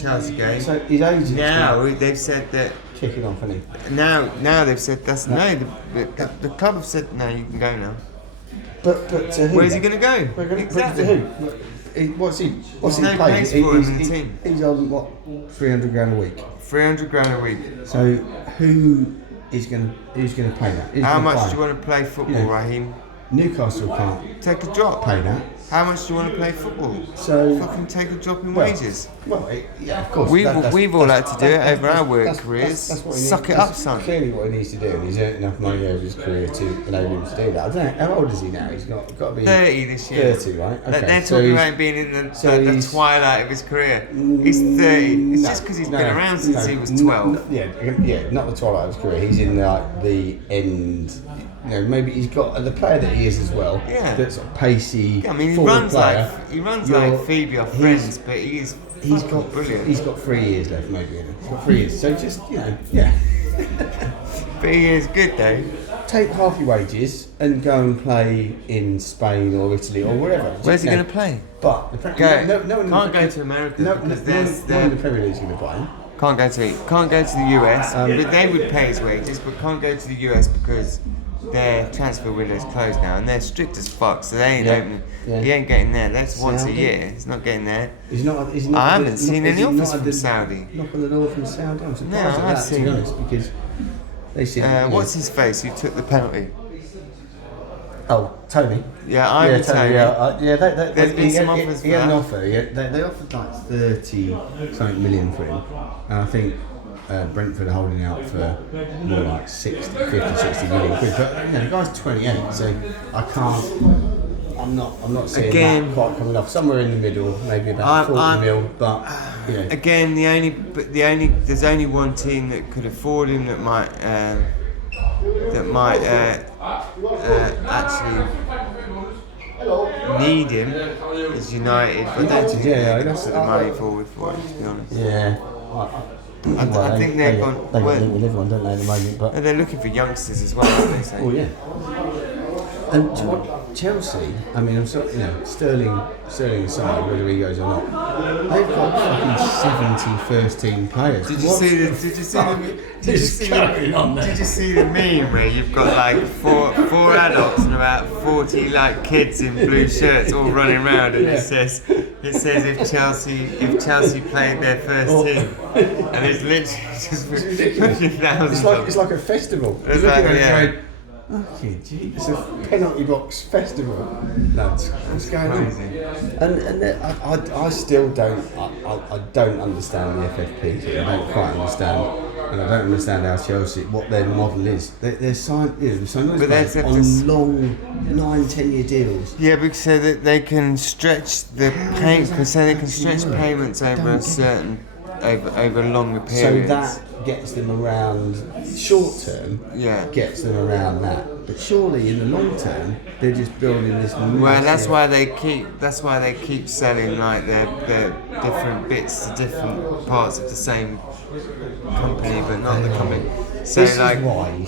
Chelsea game. So his agent now they've said that. Kicking off, isn't he? Now they've said that's no. The club have said no. You can go now. But to who? Where's he going to go? Exactly. To who? What's he playing? He's on what? $300,000 a week. $300,000 a week. So who's going to pay that? How much do you want to play football, Raheem? Newcastle can't take a drop. Pay that. How much do you want to play football? So fucking take a drop in wages. Well, yeah, of course. We've all had to do it over our work careers. Suck it up, son. Clearly, what he needs to do, and he's earned enough money over his career to enable him to do that. I don't know, how old is he now? He's got to be 30 this year. 30, right? Okay. They're talking about being in the twilight of his career. He's 30. It's just because he's been around since he was 12. Yeah, not the twilight of his career. He's in the end. You know, maybe he's got the player that he is as well. Yeah. That's sort of pacey. Yeah, I mean, he runs like Phoebe or Friends, but he's got brilliant. He's got 3 years left, maybe. He's got 3 years. So just yeah. But he is good though. Take half your wages and go and play in Spain or Italy or wherever. Where's he going to play? But can't go to America. No one in the Premier League is going to buy him. Can't go to the US, but they would pay his wages, but can't go to the US because their transfer window is closed now, and they're strict as fuck, so they ain't opening. Yeah. He ain't getting there. That's once a year. He's not getting there. He's not. I haven't seen any offers from Saudi. Knock on the door from Saudi. I'm surprised I've seen to be honest, because they said. What's his face? Who took the penalty? Oh, Tony. Yeah, I'm Tony. There's been some offers for he had an that. offer. They offered like 30-something million for him, and I think Brentford are holding out for more like 50, 60 million quid. But the guy's 28, so I can't. I'm not seeing that quite coming off. Somewhere in the middle, maybe about 40 mil. But again, there's only one team that could afford him that might actually need him is United, but I don't think they can put the money forward for it, to be honest. Yeah. I think they're gone. They got Live one, don't they, at the moment? But they're looking for youngsters as well, aren't they? So. Oh yeah. And Chelsea, I mean, I'm sorry, Sterling aside, whether he goes or not, they've got fucking 70 first-team players. Did you see the meme where you've got like four adults and about 40 like kids in blue shirts all running around, and it says if Chelsea played their first team, and it's literally just thousands. It's like a festival. Okay, gee, it's a penalty box festival. That's what's going on. And I still don't. I don't understand the FFP. I don't quite understand, and I don't understand how Chelsea what their model is. They're signed, on long 9-10 year deals. Yeah, because so that they can stretch the payments over a certain over longer periods. So that gets them around short term. Yeah. Gets them around that. But surely in the long term, they're just building this. Well, that's why they keep selling like their different bits to different parts of the same company, but not the company. So this like, is why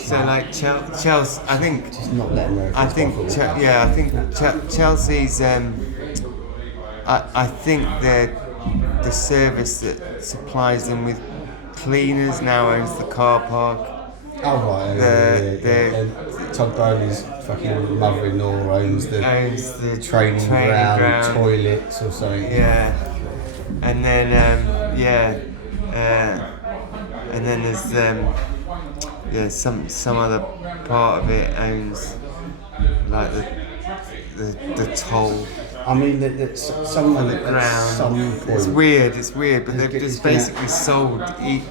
Chelsea. I think. Just not letting them. I think Chelsea's. I think the service that supplies them with cleaners now owns the car park. Oh right. Todd Bowley's fucking mother-in-law owns the training ground, toilets or something. Yeah, and then and then there's some other part of it owns like the toll. I mean, some of the ground. Some it's weird, but they've just basically sold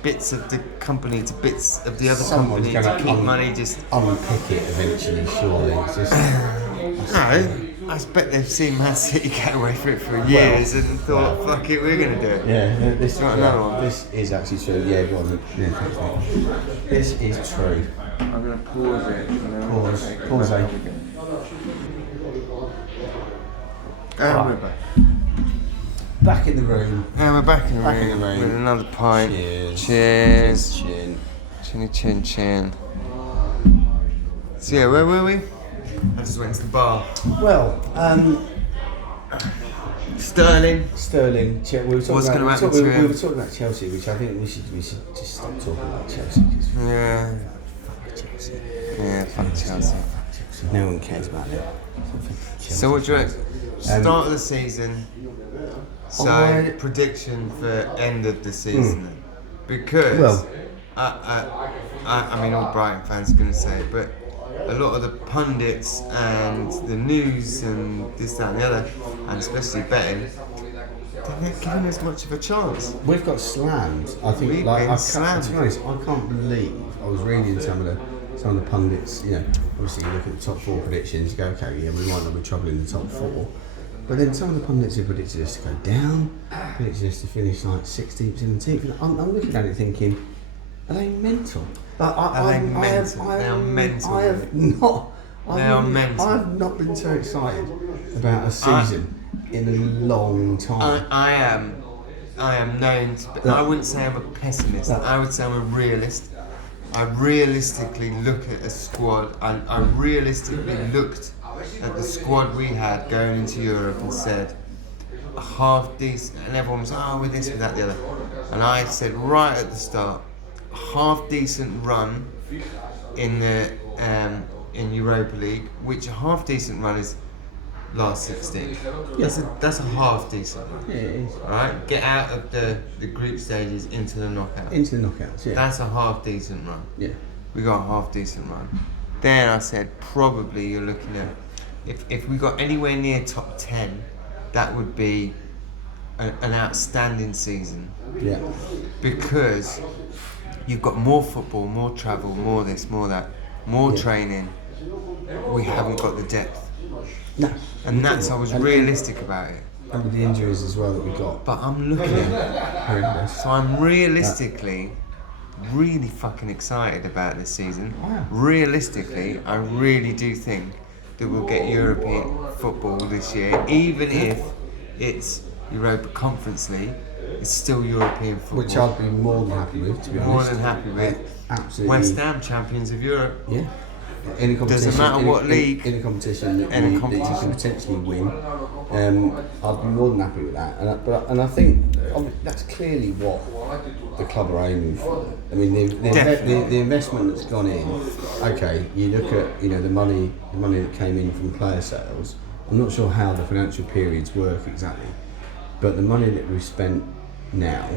bits of the company to bits of the other company to keep money. Just unpick it eventually, surely. It's just, no, I bet they've seen Man City get away from it for years and thought, fuck it, we're gonna do it. Yeah, this another one. This is actually true. Yeah, go on. Yeah, thanks, mate. This is true. I'm gonna pause it. Pause it. And we're back. Back in the room. And we're back in the room with another pint. Cheers. Chin. So yeah, where were we? I just went to the bar. Well, Sterling. We were talking about Chelsea, which I think we should just stop talking about Chelsea. Yeah. Fuck Chelsea. Yeah, fuck Chelsea. No one cares about them. So what do you reckon? Start of the season. So prediction for end of the season, because I mean all Brighton fans are going to say it, but a lot of the pundits and the news and this, that, and the other, and especially betting, they're not giving us much of a chance. We've got slammed. I think. To be honest, I can't believe I was reading some of the pundits. Obviously you look at the top four predictions. You go, okay, yeah, we might not be trouble in the top four. But then some of the pundits have predicted us to go down, predicted us to finish like 16th, 17th. And I'm looking at it thinking, are they mental? Like, I have not been so excited about a season in a long time. I am known to. I wouldn't say I'm a pessimist. I would say I'm a realist. I realistically look at a squad, and I realistically looked at the squad we had going into Europe and said half decent, and everyone was with this, with that, the other, and I said right at the start, half decent run in the in Europa League, which a half decent run is last 16. Yeah. That's a half decent run. Yeah, it is. Alright, get out of the group stages into the knockouts. Into the knockouts, yeah. That's a half decent run. Yeah. We got a half decent run. Then I said probably you're looking at if we got anywhere near top 10, that would be an outstanding season. Yeah. Because you've got more football, more travel, more this, more that, more training. We haven't got the depth. No. And I was realistic about it. And with the injuries as well that we got. But I'm looking so I'm realistically really fucking excited about this season. Wow. Realistically, I really do think that we'll get European football this year, even if it's Europa Conference League. It's still European football. Which I'd be more than happy with, to be honest. More than happy with. Absolutely. West Ham champions of Europe. Yeah. In a competition, doesn't matter what league. In a competition that you can potentially win, I'd be more than happy with that. And I think that's clearly what the club are aiming for. I mean, the investment that's gone in. Okay, you look at the money that came in from player sales. I'm not sure how the financial periods work exactly, but the money that we've spent now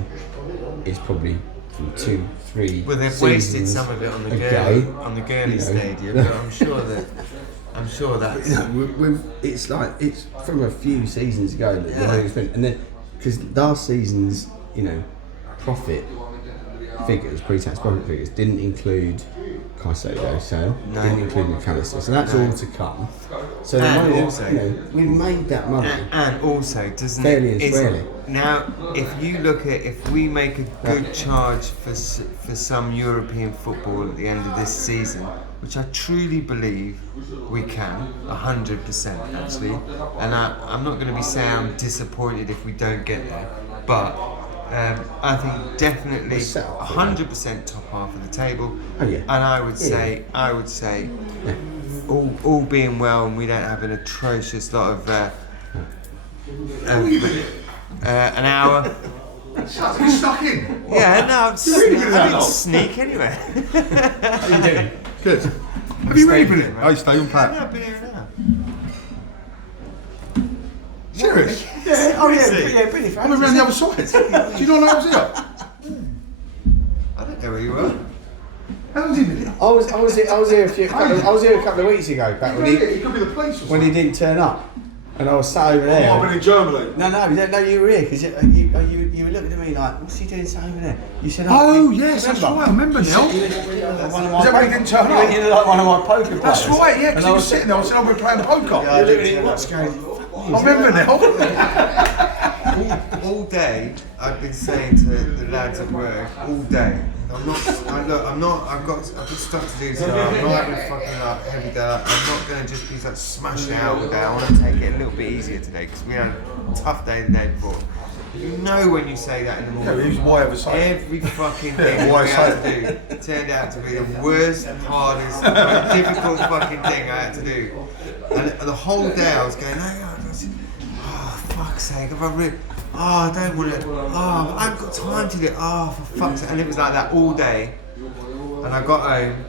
is probably from 2-3. Well, they've wasted some of it on the Gurley Stadium, but I'm sure that's. It's from a few seasons ago that the money was spent, and then because last season's profit figures, pre-tax profit figures, didn't include Caicedo sale, didn't include McAllister, so that's all to come. So the money, we've made that money. And also, doesn't fairly it? And squarely. Now, if we make a good charge for some European football at the end of this season, which I truly believe we can, 100% actually, and I'm not going to be saying I'm disappointed if we don't get there, but I think definitely 100% top half of the table. Oh, yeah. And I would say, all being well, and we don't have an atrocious lot of an hour. You stuck in. Yeah, no, I didn't sneak anyway. How you doing? Good. Have you really been in? I stay on Pat. Yeah, I've been here an hour. Serious? Yeah. Oh yeah. Pretty I'm around the other side. Do you not know I was here? I don't know where you were. How long has he been here? I was here a couple of weeks ago, back when It could be the police or something. when he didn't turn up, and I was sat over there. I've been in Germany. No, you were here because you were looking at me like, what's he doing sat over there? You said, Oh yes, that's right. I remember now. You were one of my Is that why he didn't turn up? You were like one of my poker players. That's right, yeah, because he was sitting there. I said, we're playing poker. I looked at him, what's going on? I remember now. All day, I've been saying to the lads at work all day. I've got stuff to do, so I'm not having fucking like heavy day. I'm not going to just be like smashing out all day. I want to take it a little bit easier today because we had a tough day the day before. You know when you say that in the morning. Yeah, he was way over side. Every fucking thing we had to do turned out to be the worst, hardest, most difficult fucking thing I had to do. And the whole day I was going, oh, fuck's sake, I don't want to, I haven't got time to do it, for fuck's sake. And it was like that all day. And I got home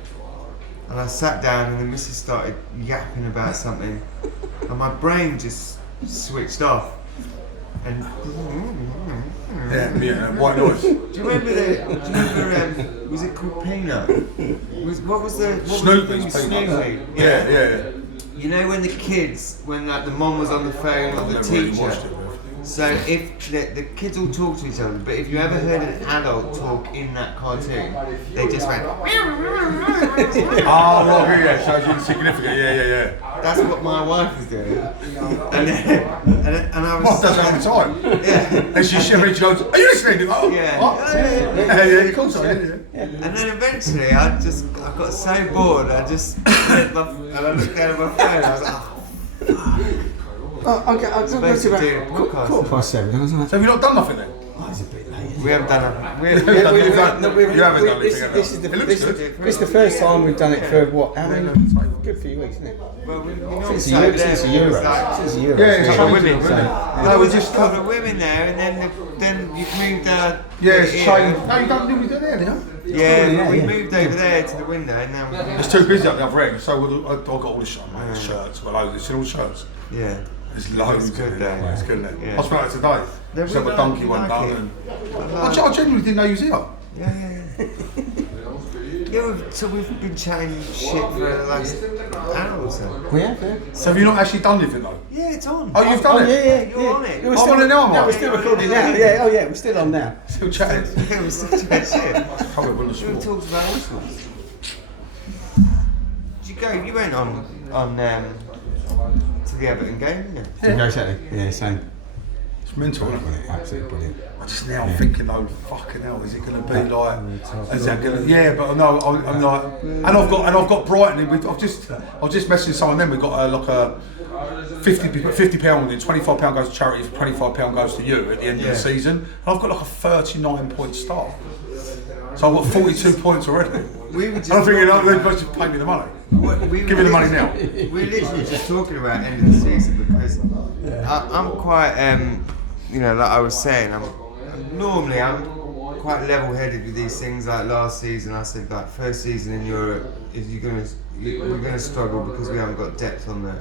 and I sat down and the missus started yapping about something and my brain just switched off. And yeah, white noise. do you remember was it called Peanut? What was the Snoopy's Snoopy. Yeah. You know when like the mom was on the phone or the teacher. So if the kids all talk to each other, but if you ever heard an adult talk in that cartoon, they just went. Yeah. Shows you insignificant. Yeah. That's what my wife was doing, and I was. What does that all the time? Yeah. And she reaches out. Are you listening? Oh, Yeah. What? Yeah. Of course I am. And then eventually, I got so bored. I looked down at my phone. I was like, I'll go supposed to to do a about podcast. 7:15. I was like, So have you not done nothing then? it's a bit late. We haven't done it. You haven't done anything. This is the first time we've done it for what? How many? Good few weeks, isn't it? Well, we Since the Euro. Since the Euro. Yeah, a couple of women. No, we just a couple of women there, and then you've moved Yeah, it's here. changed. No, you don't do it there, do you? Yeah, we moved over there to the window, and now It's too busy up the other end, so I've got all the shirts, got loads. It's all shirts. yeah. There's loads. It's good there. It's good there. Yeah. I smelled it today. They're Except really a donkey nice, one like done. it. I genuinely didn't know you was here. Yeah. Yeah, we've been chatting shit for the last hour or so. We have, yeah. So have you not actually done anything though? Yeah, it's on. Oh, you've done it? Yeah, You're on it. We're I'm still on it now, am I? No, we're still recording now. Yeah, we're still on now. Still chatting. Yeah, we're still chatting shit. Probably wouldn't have We swore. talked about all sorts. You went on to the Everton game, didn't you? Did you go Saturday? Yeah, same. It's mental, isn't it? Absolutely brilliant. I just now thinking though, fucking hell, is it going to be like? Is that going to? Yeah, but no, I'm like, and I've got Brighton. I've just messaged someone. Then we've got like a £50 and £25 goes to charity, £25 goes to you at the end of the season. And I've got like a 39-point start. So I've got 42 points already. We were just I'm thinking, oh, they must just pay me the money. Give me the money now. We're literally just talking about end of the season because I'm quite, like I was saying, I'm quite level-headed with these things. Like last season, I said like first season in Europe we're gonna struggle because we haven't got depth on the.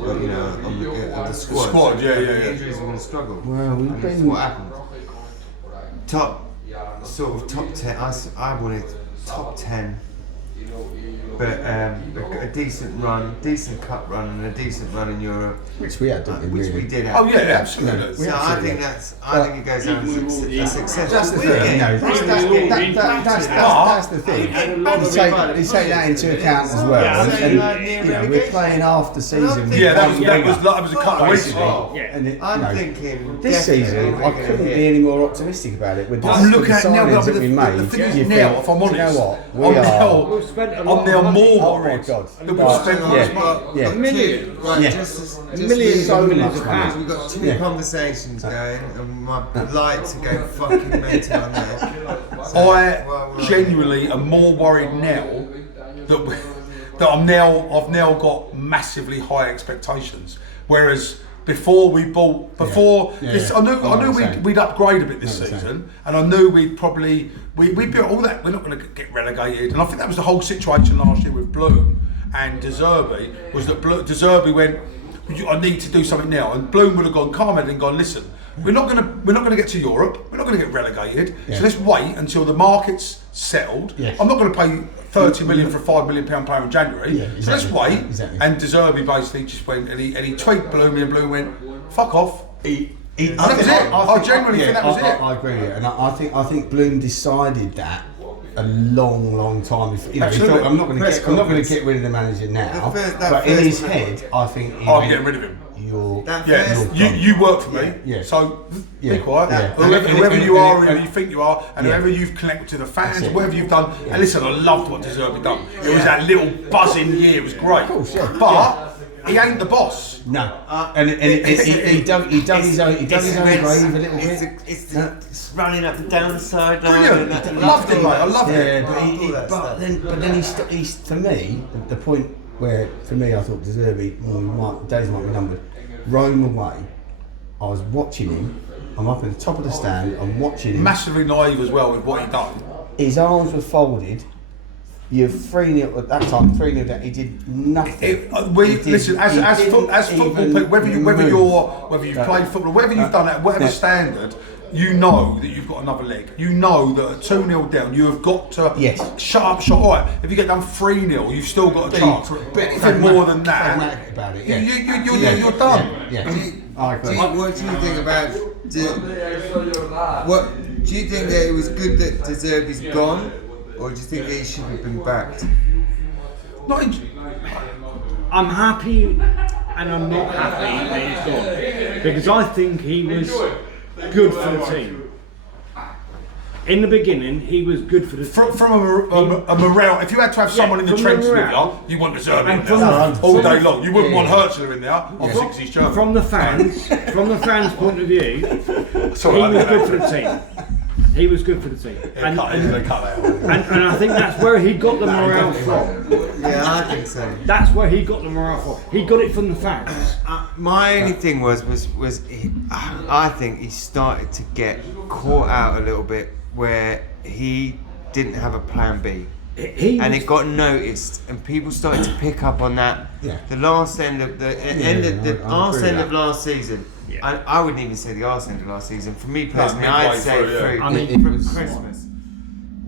On the squad. The squad, yeah. The injuries are going to struggle. Well, and that's what happened. Top 10. I wanted top 10, but a decent cup run, and a decent run in Europe, Which we had, didn't we? which we really? did. Oh yeah, absolutely. So I think it goes down as a success. That's the thing, that's the thing. You take that into account as well. And we're playing half the season. Yeah, that was a couple of weeks ago. I'm thinking this season, I couldn't be any more optimistic about it with the I'm looking at signings that we made. the thing is now, if I'm honest, you know what? I'm now more worried God. that we've spent Yeah. a million. Right, Yeah. just millions so of millions pounds. We've got two conversations going, and I'd like to go fucking mental on that. I genuinely am more worried now that I've now got massively high expectations. Whereas before we bought, I knew we'd upgrade a bit this season, and I knew we built all that. We're not going to get relegated, and I think that was the whole situation last year with Bloom and De Zerbi. Was that De Zerbi went, I need to do something now, and Bloom would have gone calm and gone, listen, we're not going to get to Europe, we're not going to get relegated, so let's wait until the market's settled. I'm not going to pay 30 million for a £5 million player in January, so let's wait. And De Zerbi basically just went and he tweaked Bloom, and Bloom went, fuck off. I genuinely think that was it. I agree with you, and I think Bloom decided that a long time before. He thought, I'm not going to get rid of the manager now. But in his head, I think I'm getting rid of him. You work for me, so be quiet. Whoever you are, whoever you think you are, and whoever you've connected to the fans, whatever you've done. And listen, I loved what De Zerbi done. It was that little buzzing year, it was great. But he ain't the boss. No, and he dug his own grave a little bit. It's running up the downside. Brilliant. I loved it, mate. I loved it. But then he's for me the point where for me I thought De Zerbi, days might be numbered. Rome away, I was watching him. I'm up at the top of the stand. I'm watching him. Massively naive as well with what he done. His arms were folded. You're 3-0 at that time. 3-0 down. He did nothing. Listen, as football people, whether you've played football, whether you've done it, whatever standard, you know that you've got another leg. You know that at 2-0 down, you have got to shut up. All right, if you get down 3-0, you've still got a chance. But anything more than that, about it, you're done. I agree. What do you think about? Do you think that it was good that De Zerbi's gone, or do you think that he should have been backed? I'm happy and I'm not happy that he's gone, because I think he was good for the team. In the beginning, he was good for the team. From a morale, if you had to have someone in the trenches with you want De Zerbi in there all day long. You wouldn't want Hertzler in there. Obviously, because he's German. From the fans' point of view, he was good for the team. He was good for the team. And I think that's where he got the morale from. Yeah, I think so. That's where he got the morale from. He got it from the fans. My only thing was I think he started to get caught out a little bit where he didn't have a plan B. It got noticed, and people started to pick up on that. The last end of last season. I wouldn't even say the arse end of last season. For me personally, I'd say from Christmas,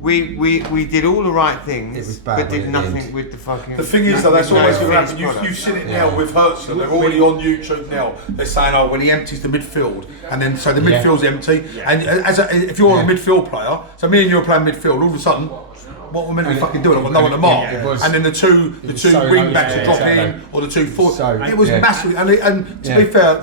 We did all the right things, bad but did when it nothing ended. with the fucking. The thing is, though, that's always going to happen. finished You've seen it Yeah. now with Hertzler. They're already on YouTube now. They're saying, oh, when he empties the midfield, and then so the midfield's empty. And if you're a midfield player, so me and you are playing midfield, all of a sudden, what we're meant to be fucking doing? I've got no one to mark. And then the two so wing backs yeah, will drop exactly. in, or the two forwards. So, it was yeah. massive. And to be fair,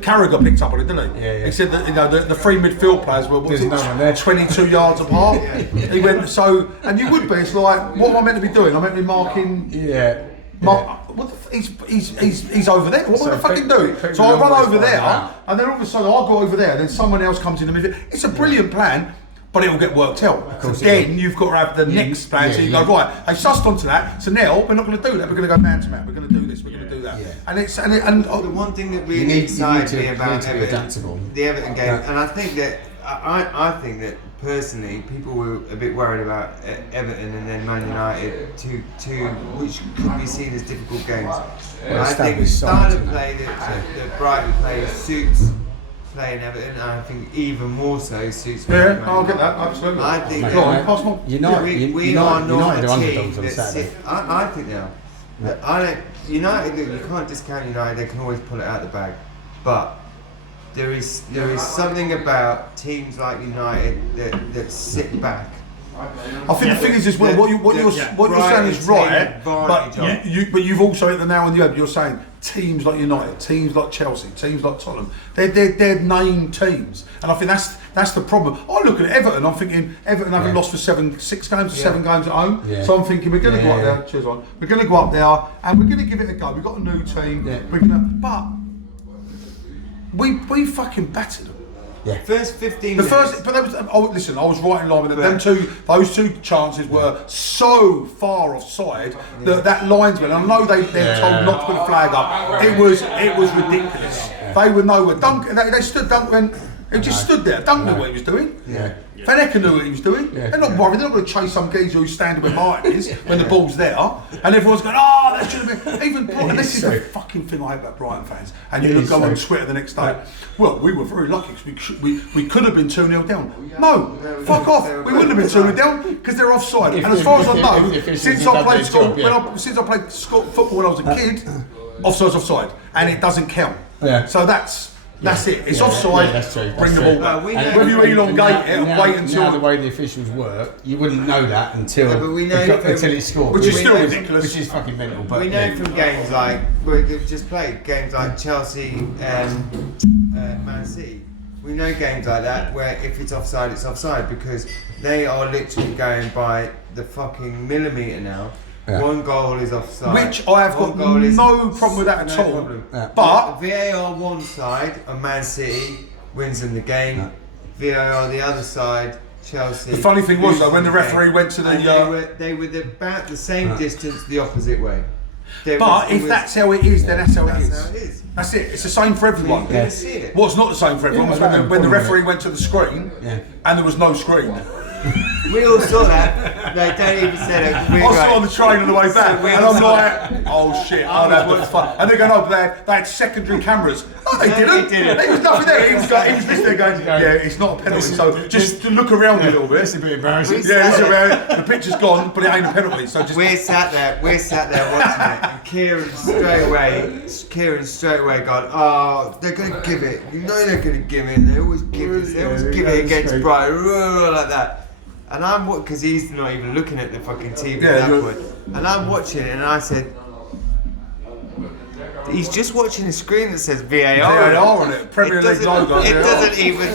Carragher picked up on it, didn't he? Yeah, yeah. He said that the three midfield players were There's no one there. 22 yards apart. He went so, and you would be. It's like, what am I meant to be doing? I'm meant to be marking. Yeah. What the he's over there. What am I fucking doing? people So I run always over find there, out. and then all of a sudden I go over there, and then someone else comes in the middle. It's a brilliant plan, but it will get worked out. course it Then you've got to have the next plan. So you go right. I sussed onto that. So now we're not going to do that. We're going to go man to man. We're going to do this. We're going to do that. Yeah. And it's The one thing that really You need excited to- me you about need to be Everton, adaptable. the Everton game, Yeah. and I think that I think that personally, people were a bit worried about Everton and then Man United, two which could be seen as difficult games. Well, I think the established style side, of play that Brighton plays suits playing Everton, and I think even more so suits. yeah, Man I'll get United. that absolutely. I think Go that- on, pass on. We are not United a are team underdogs on that Saturday. I think they are. I don't. United, you can't discount United. They can always pull it out the bag, but there is something about teams like United that sit back. I think the thing is as well, what you're saying is right, but you've also hit the nail on the head. You're saying teams like United, teams like Chelsea, teams like Tottenham, they're named teams, and I think that's the problem. I look at Everton, I'm thinking Everton haven't lost for 7 games or 7 games at home, so I'm thinking we're going to go up there. Cheers on. We're going to go up there and we're going to give it a go. We've got a new team. Yeah. But we fucking battered them. First 15 The minutes. first, but that was, listen, I was right in line with them. Those two chances were so far offside that linesman. I know they're told not to put the flag up. It was ridiculous. They were nowhere. Dunk, they stood. Dunk went. He just stood there. Dunk knew what he was doing. Van Ecke knew what he was doing. They're not worried. They're not going to chase some geezer who's standing where Martin is when the ball's there, and everyone's going, "Oh, that should have been." Even and this is the fucking thing I hate about Brighton fans. And you look on Twitter the next day. Well, we were very lucky because we could have been 2-0 down. No, fuck off. We wouldn't have been 2-0 down because they're offside. And as far as I know, since I played football when I was a kid, offside's offside, and it doesn't count. So that's it. It's offside. That's true. Bring the ball back. Whether you elongate it and wait until now the way the officials work, you wouldn't know that until but we know until it's scored, which is still know- ridiculous. which is fucking mental. But We know from games like we've just played games like Chelsea and Man City. We know games like that where if it's offside, it's offside because they are literally going by the fucking millimetre now. Yeah. One goal is offside. Which I have got no problem with that at all. Problem. Yeah. But VAR one side and Man City wins them the game. VAR the other side, Chelsea. the funny thing was loses though, when the game. referee went to the And they were about the same distance the opposite way. but if that's how it is, then that's how it That's is. how it is. That's it. It's the same for everyone. You're gonna see it. What's not the same for everyone was when the referee went to the screen and there was no screen. We all saw that. They don't even say that. I saw on the train on the way back, and I'm like, oh shit, I'll have the fun. And they're going, oh, but they had secondary cameras. No, they didn't. There was nothing there. He was listening there going, yeah, it's not a penalty. So just to look around a little bit. it's a bit embarrassing. Yeah, this is around. The picture's gone, but it ain't a penalty. So just. We're sat there watching it, and Kieran straight away gone, oh, they're going to give it. You know they're going to give it. They always give it. They always give it against Brighton, like that. And I'm because he's not even looking at the fucking TV at that point. And I'm watching it, and I said, he's just watching a screen that says VAR. VAR on it. Premier League logo. It doesn't even.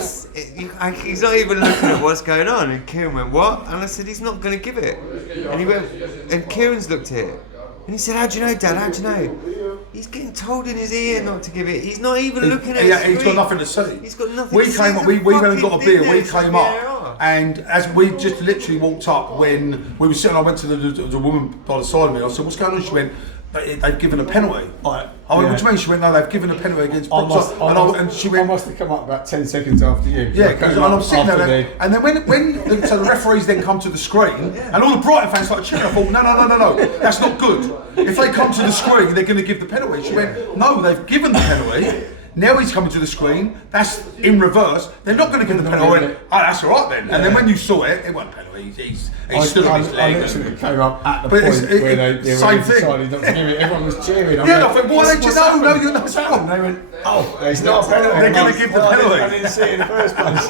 He's not even looking at what's going on. And Kieran went, what? And I said, he's not going to give it. And he went, and Kieran's looked at it. And he said, how do you know, Dad? How do you know? He's getting told in his ear not to give it. He's not even looking at it. He's got nothing to see. He's got nothing we to came see. up, we went and got a beer. We came up, VAR. and as we just literally walked up when we were sitting, I went to the woman by the side of me. I said, "What's going on?" She went, "They've given a penalty." I went, "What do you mean?" She went, "No, they've given a penalty against." And she went, I must have come up about 10 seconds after you. yeah, because I'm sitting there, and then when so the referees then come to the screen, and all the Brighton fans started cheering. I thought, no, that's not good. If they come to the screen, they're going to give the penalty. She went, no, they've given the penalty. Now he's coming to the screen. That's in reverse. They're not going to give the penalty. I went, oh, that's all right then. And then when you saw it, it wasn't a penalty. He stood on his leg. I literally came up at the point where they decided not to give it. Everyone was cheering. I thought, why don't you know? No, you're not wrong. They went, oh, it's not a penalty. They're going to give the penalty. I didn't see it in the first place.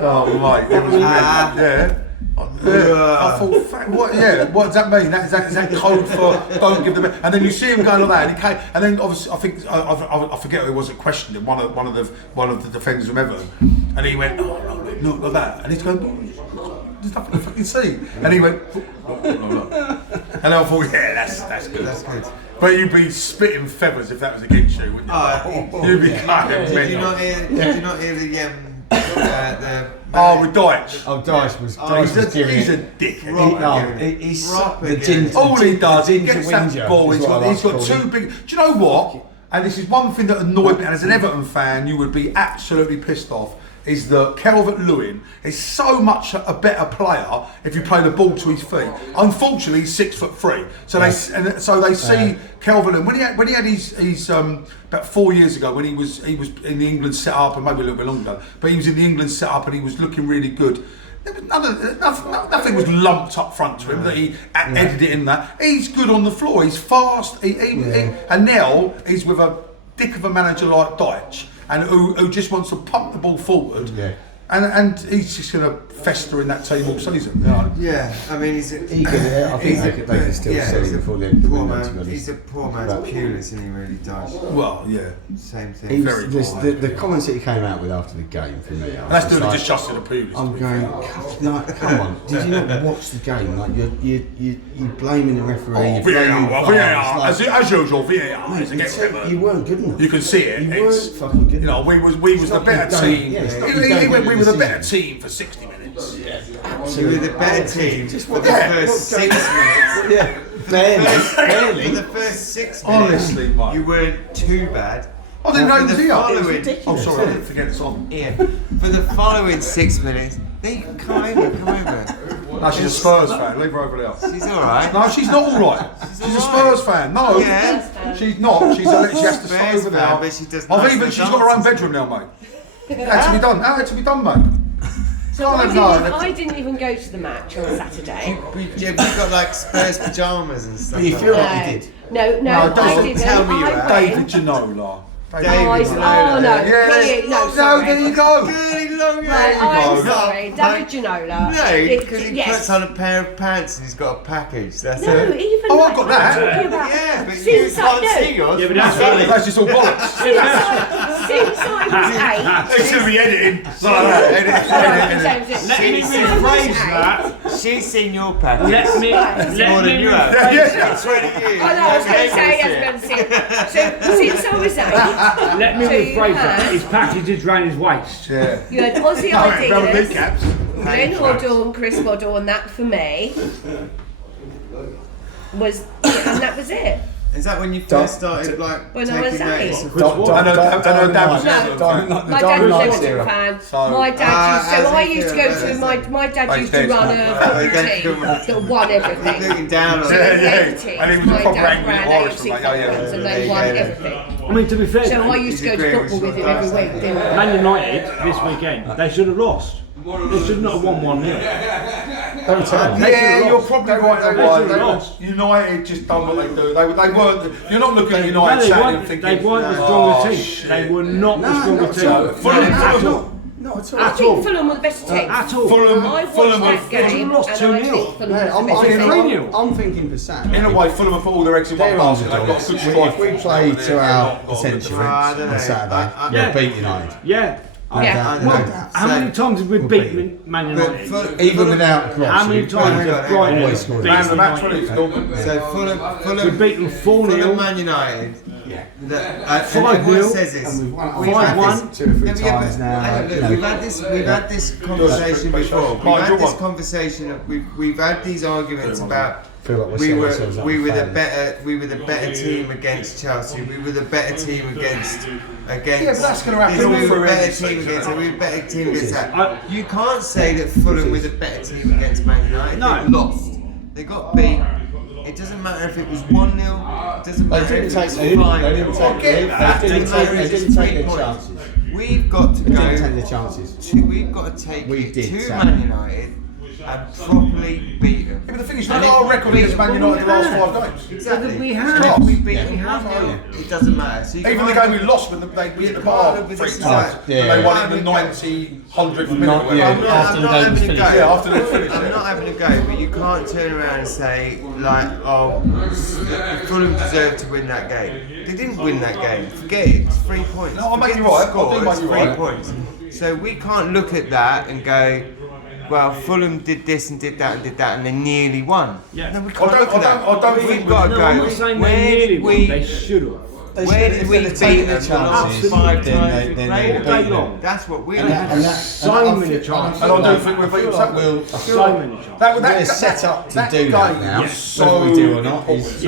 Oh, mate, it was yeah. I thought, what? Yeah, what does that mean? Is that code for don't give them? And then you see him going like that, and he came, and then obviously I think I forget who it was that questioned him, one of the defenders from Everton, and he went, oh no, like that, and he's going, there's nothing to fucking see, and he went, look. And I thought, yeah, that's good. That's good. But you'd be spitting feathers if that was against you, wouldn't you? You'd be kind of Did you not hear the with Dyche. Oh, Dyche was giving he's it. a dick. He's the ginger. All he does, he gets that ginger ball. is He's what I got like two big. Do you know what? And this is one thing that annoyed me. And as an Everton fan, you would be absolutely pissed off. Is that Calvert-Lewin is so much a better player if you play the ball to his feet. Unfortunately, he's 6'3", so they see Calvert-Lewin when he had his about 4 years ago when he was in the England set up, and maybe a little bit longer, but he was in the England set up and he was looking really good. There was nothing was lumped up front to him that he edited it in that. He's good on the floor. He's fast. And now he's with a dick of a manager like Dyche. And who just wants to pump the ball forward, and he's just going to fester in that team all season. You know? Yeah, I mean he's I think they could still sell him before the end of the window. He's a poor man's Pulis, isn't he? Really does. Well, yeah. Same thing. The comments that he came out with after the game for me. That's doing just Justin and Pulis. I'm going, come on! Did you not watch the game? Like you're blaming the referee. VAR, as usual, VAR. You weren't good enough. You can see it. You weren't fucking good enough. You know, we was the better team. We were the better team for 60 minutes. You were the better team for the first 6 minutes. Yeah, barely. For the first 6 minutes, Honestly, mate. you weren't too bad. I didn't know it was here. Oh, sorry, I didn't forget it's on. Yeah. For the following 6 minutes, come over. No, she's a Spurs fan. Leave her over there. She's all right. No, she's not all right. She's a Spurs fan. No, she's not. She has to stay over there. But she does. She's got her own bedroom now, mate. It had to be done. That had to be done, mate. So I didn't even go to the match on Saturday. You've got like Spurs pajamas and stuff. But you feel like you did. No, I didn't. Tell me you were. David Ginola. Oh no! Yeah. No, there you go. Right, I'm sorry, David Ginola. No, because he puts on a pair of pants and he's got a package. That's it. Even Oh, I've got that. Yeah, but you can't see yours. Yeah, but That's just all bollocks. Since I was 8. It's going to be editing. Let me rephrase that. She's seen your package. Let me more than you have. Yeah. I was going to say, So since I was 8. Let me rephrase that. His package is round his waist. Yeah. You had Aussie Ideas, kneecaps. Glenn Hoddle and Chris Waddle, and that for me was, and that was it. Is that when you first started When I was 8? I know Dan was My dad was a Liverpool fan. My dad used to go to my dad used to run a team that won everything. looking down on it. And he was a My proper dad angry ran Irish AFC man. Falcons and they won everything. I mean, to be fair, So I used to go to football with him every week, didn't I? Man United this weekend, they should have lost. They should not have won 1-0. Yeah, you're probably right. United just done what they do. They weren't. You're not looking at United Saturday and thinking they weren't the stronger team. They were not the stronger team. Fulham At all. Not at all. I think Fulham were the better team. At all. I watched that game lost and 2-0. I think Fulham was the better team. I'm thinking for Saturday. In a way, Fulham have put all their eggs in one They're basket. They've got a underdogs. good strike. If we play to our potential on Saturday, Yeah. we'll beat United. Yeah. Yeah. How many times have we beaten Man United? Even without Gross. How many times have Brighton always scored. beaten Man, the match United? is Dortmund. So Fulham, We beat them 4-0. Man United. Yeah. And 5-0, everyone says this. And we've won We've had 5-1. this- 2 or 3 Yeah, but- times now. look, we've had this conversation before. We've had these arguments about Feel like we're we setting were ourselves up we for were the failure. better team against Chelsea. We were the better team against. Yeah, but that's going to happen We all were the through better every team season, against. isn't We were the better team against I- that. You can't say that Fulham were the better team against Man United. No. They lost. They got beat. It doesn't matter if it was 1-0. It doesn't matter if it was 5. They didn't take their chances. We've got to go. Didn't take their chances. We've got to take it to Man United and properly beat them. Yeah, but the thing is, look at our record against Man United the last 5 games. Exactly. We have. We beat them 1-0. It doesn't matter. So even the game we lost when they hit the bar 3 times, they won it in the 90, 100th minute. After the game was finished. Yeah, after they finished. I'm not having a go, but you can't turn around and say, like, oh, Fulham deserved to win that game. They didn't win that game. Forget it. It's 3 points. No, I'll make you right. I'll do make you right. 3 points. So we can't look at that and go, well, Fulham did this and did that and they nearly won. Yeah. No, we can't look at that. I don't think we've got to go. I'm not saying they nearly won. They should have. Where did we beat them the last 5 times we played them? That's what we're So many chances. And I don't think we've beaten Sackville. So many chances. We're set up to do that now. Whether we do or not is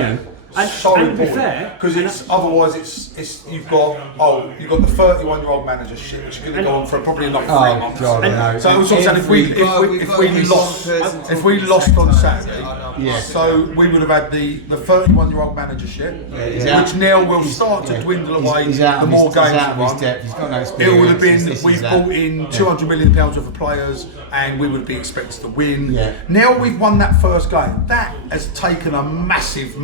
so and to be important fair, because it's otherwise it's you've got the 31-year-old manager shit which is going to go on for probably another 3 months. God, no. So I was saying if we lost on Saturday, so we would have had the 31-year-old manager shit, which now will start to dwindle away the more games we won. It would have been we've brought in £200 million worth of players and we would be expected to win. Now we've won that first game. That has taken a massive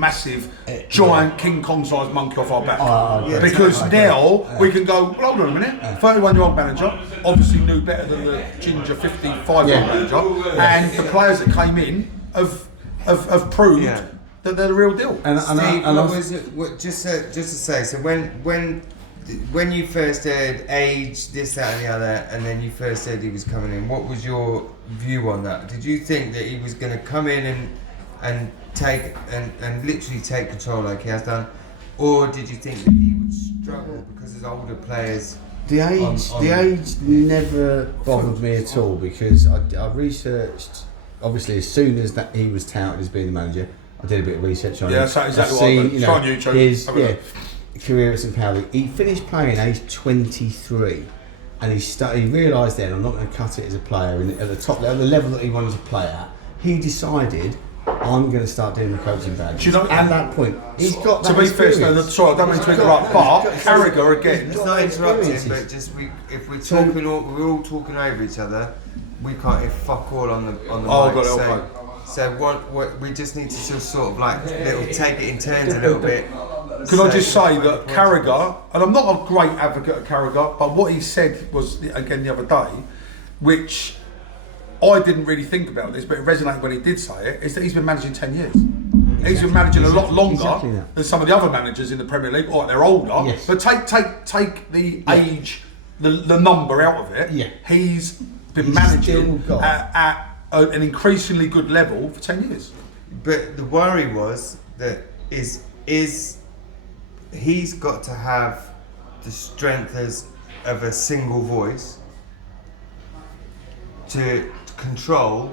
giant King Kong sized monkey off our back because now we can go, well, hold on a minute, 31-year-old manager obviously knew better than the ginger 55-year-old manager, and the players that came in have proved that they're the real deal. And Steve, was it, just to say, so when you first heard age, this, that and the other, and then you first said he was coming in, what was your view on that? Did you think that he was going to come in and take and literally take control like he has done, or did you think that he would struggle because his older players? The age never bothered me at all because I researched. Obviously, as soon as that he was touted as being the manager, I did a bit of research on him. Yeah, that's exactly what I did. Try on YouTube. His career at St. Pauli. He finished playing age 23, and he realised then I'm not going to cut it as a player. And at the level that he wanted to play at, he decided, I'm going to start doing the coaching badge. At that point, he's got that. To be fair, sorry, I don't mean to interrupt, but Carragher again. It's not interrupting, but just if we're talking, we're all talking over each other. We can't hear fuck all on the mic. Got it. So what we just need to sort of like take it in turns a little bit. Can I just say that Carragher, and I'm not a great advocate of Carragher, but what he said was again the other day, which I didn't really think about this, but it resonated when he did say it, is that he's been managing 10 years. He's been managing a lot longer than some of the other managers in the Premier League. Or they're older, but take the age, the number out of it. He's been managing at an increasingly good level for 10 years. But the worry was that is he's got to have the strength of a single voice to control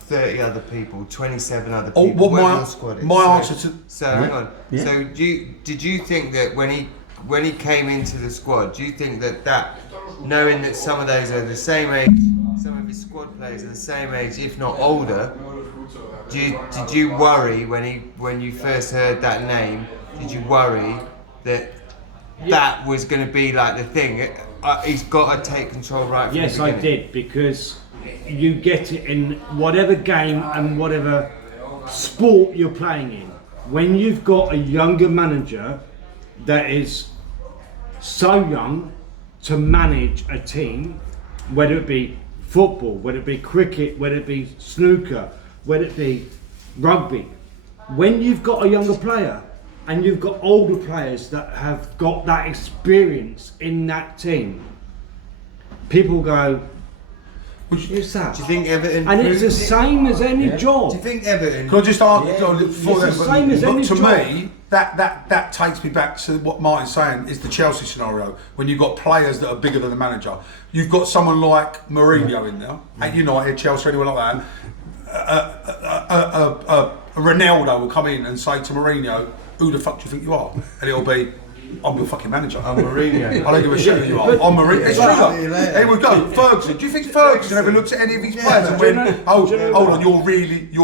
30 other people, 27 other people. My answer to hang on. Yeah. So did you think that when he came into the squad, do you think that knowing that some of those are the same age, some of his squad players are the same age, if not older, did you worry when you first heard that name? Did you worry that that was going to be like the thing? He's got to take control right from the beginning. Yes, I did, because you get it in whatever game and whatever sport you're playing in. When you've got a younger manager that is so young to manage a team, whether it be football, whether it be cricket, whether it be snooker, whether it be rugby, when you've got a younger player and you've got older players that have got that experience in that team, people go, who's that? Do you think Everton? And it's the same as any job. Do you think Everton? Can I just ask? To job. Me, that takes me back to what Martin's saying is the Chelsea scenario. When you've got players that are bigger than the manager, you've got someone like Mourinho in there at United, Chelsea, anyone like that. A Ronaldo will come in and say to Mourinho, "Who the fuck do you think you are?" And it'll be, I'm your fucking manager. I'm Mourinho. I don't give a shit who you are. I'm Mourinho. It's true. Here we go. Ferguson. Do you think Ferguson ever looked at any of his players and went, hold on, you're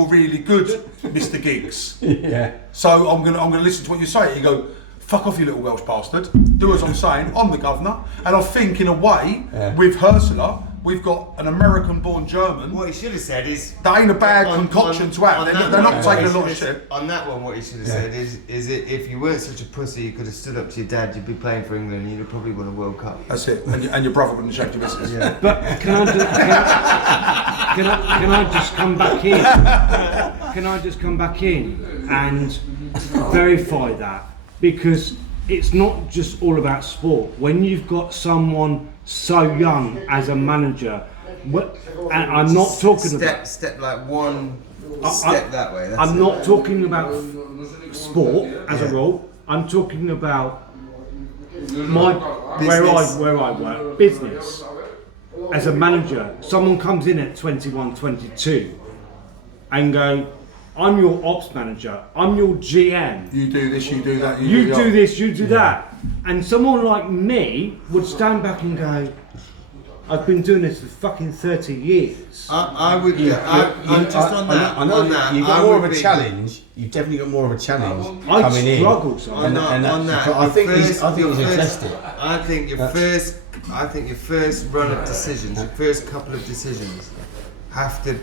really good, Mr. Giggs. Yeah. So I'm gonna listen to what you say. You go, fuck off, you little Welsh bastard. Do as I'm saying. I'm the governor. And I think, in a way, with Ursula, we've got an American-born German. What he should have said is... That ain't a bad concoction to have. They're not taking a lot of shit. On that one, what he should have said is it, if you weren't such a pussy, you could have stood up to your dad, you'd be playing for England, and you'd have probably won a World Cup. That's it. And your brother wouldn't shake your business. Yeah. But can I just come back in? Can I just come back in and verify that? Because it's not just all about sport. When you've got someone so young as a manager, and I'm not talking about step like one step that way. I'm not talking about sport as a rule. I'm talking about where I work, business. As a manager, someone comes in at 21, 22 and go, I'm your ops manager, I'm your GM. You do this, you do that, you do this, you do that. And someone like me would stand back and go, I've been doing this for fucking 30 years. I would. I'm just on that. I know you've got more of a challenge. You've definitely got more of a challenge coming in. On that. But I think he's addressed it. I think your first run of decisions, your first couple of decisions, have to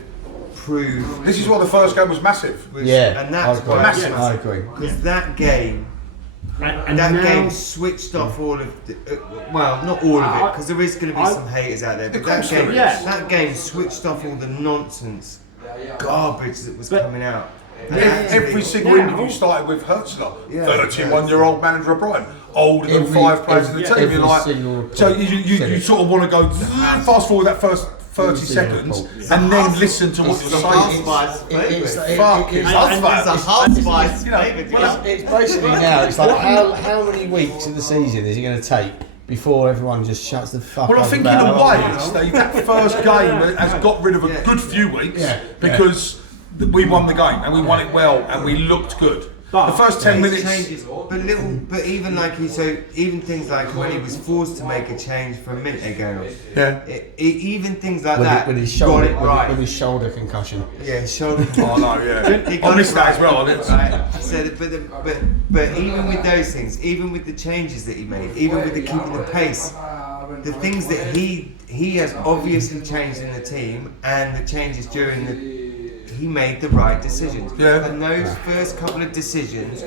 prove. This is why the first game was massive. And that's massive. I agree. Because that game. And that game switched off all of the, well, not all of it, because there is going to be some haters out there, but that game switched off all the nonsense garbage that was coming out. Every single interview started with Ursula, 31-year-old manager of Brighton, older than 5 players in the team. You're like, so you sort of want to go fast forward that first 30 seconds and then listen to what you're saying. It's basically now, it's like how many weeks of the season is it going to take before everyone just shuts the fuck up? Well, I think in a way, Steve, that first game has got rid of a good few weeks because we won the game and we won it well and we looked good. But the first 10 minutes changes, but even like even things like when he was forced to make a change for a minute ago, even things like that with his shoulder, with his shoulder concussion. Yeah, shoulder. Oh no, yeah. I missed that as well. Right. So, but even with those things, even with the changes that he made, even with the keeping the pace, the things that he has obviously changed in the team, and the changes during he made the right decisions. Yeah. And those first couple of decisions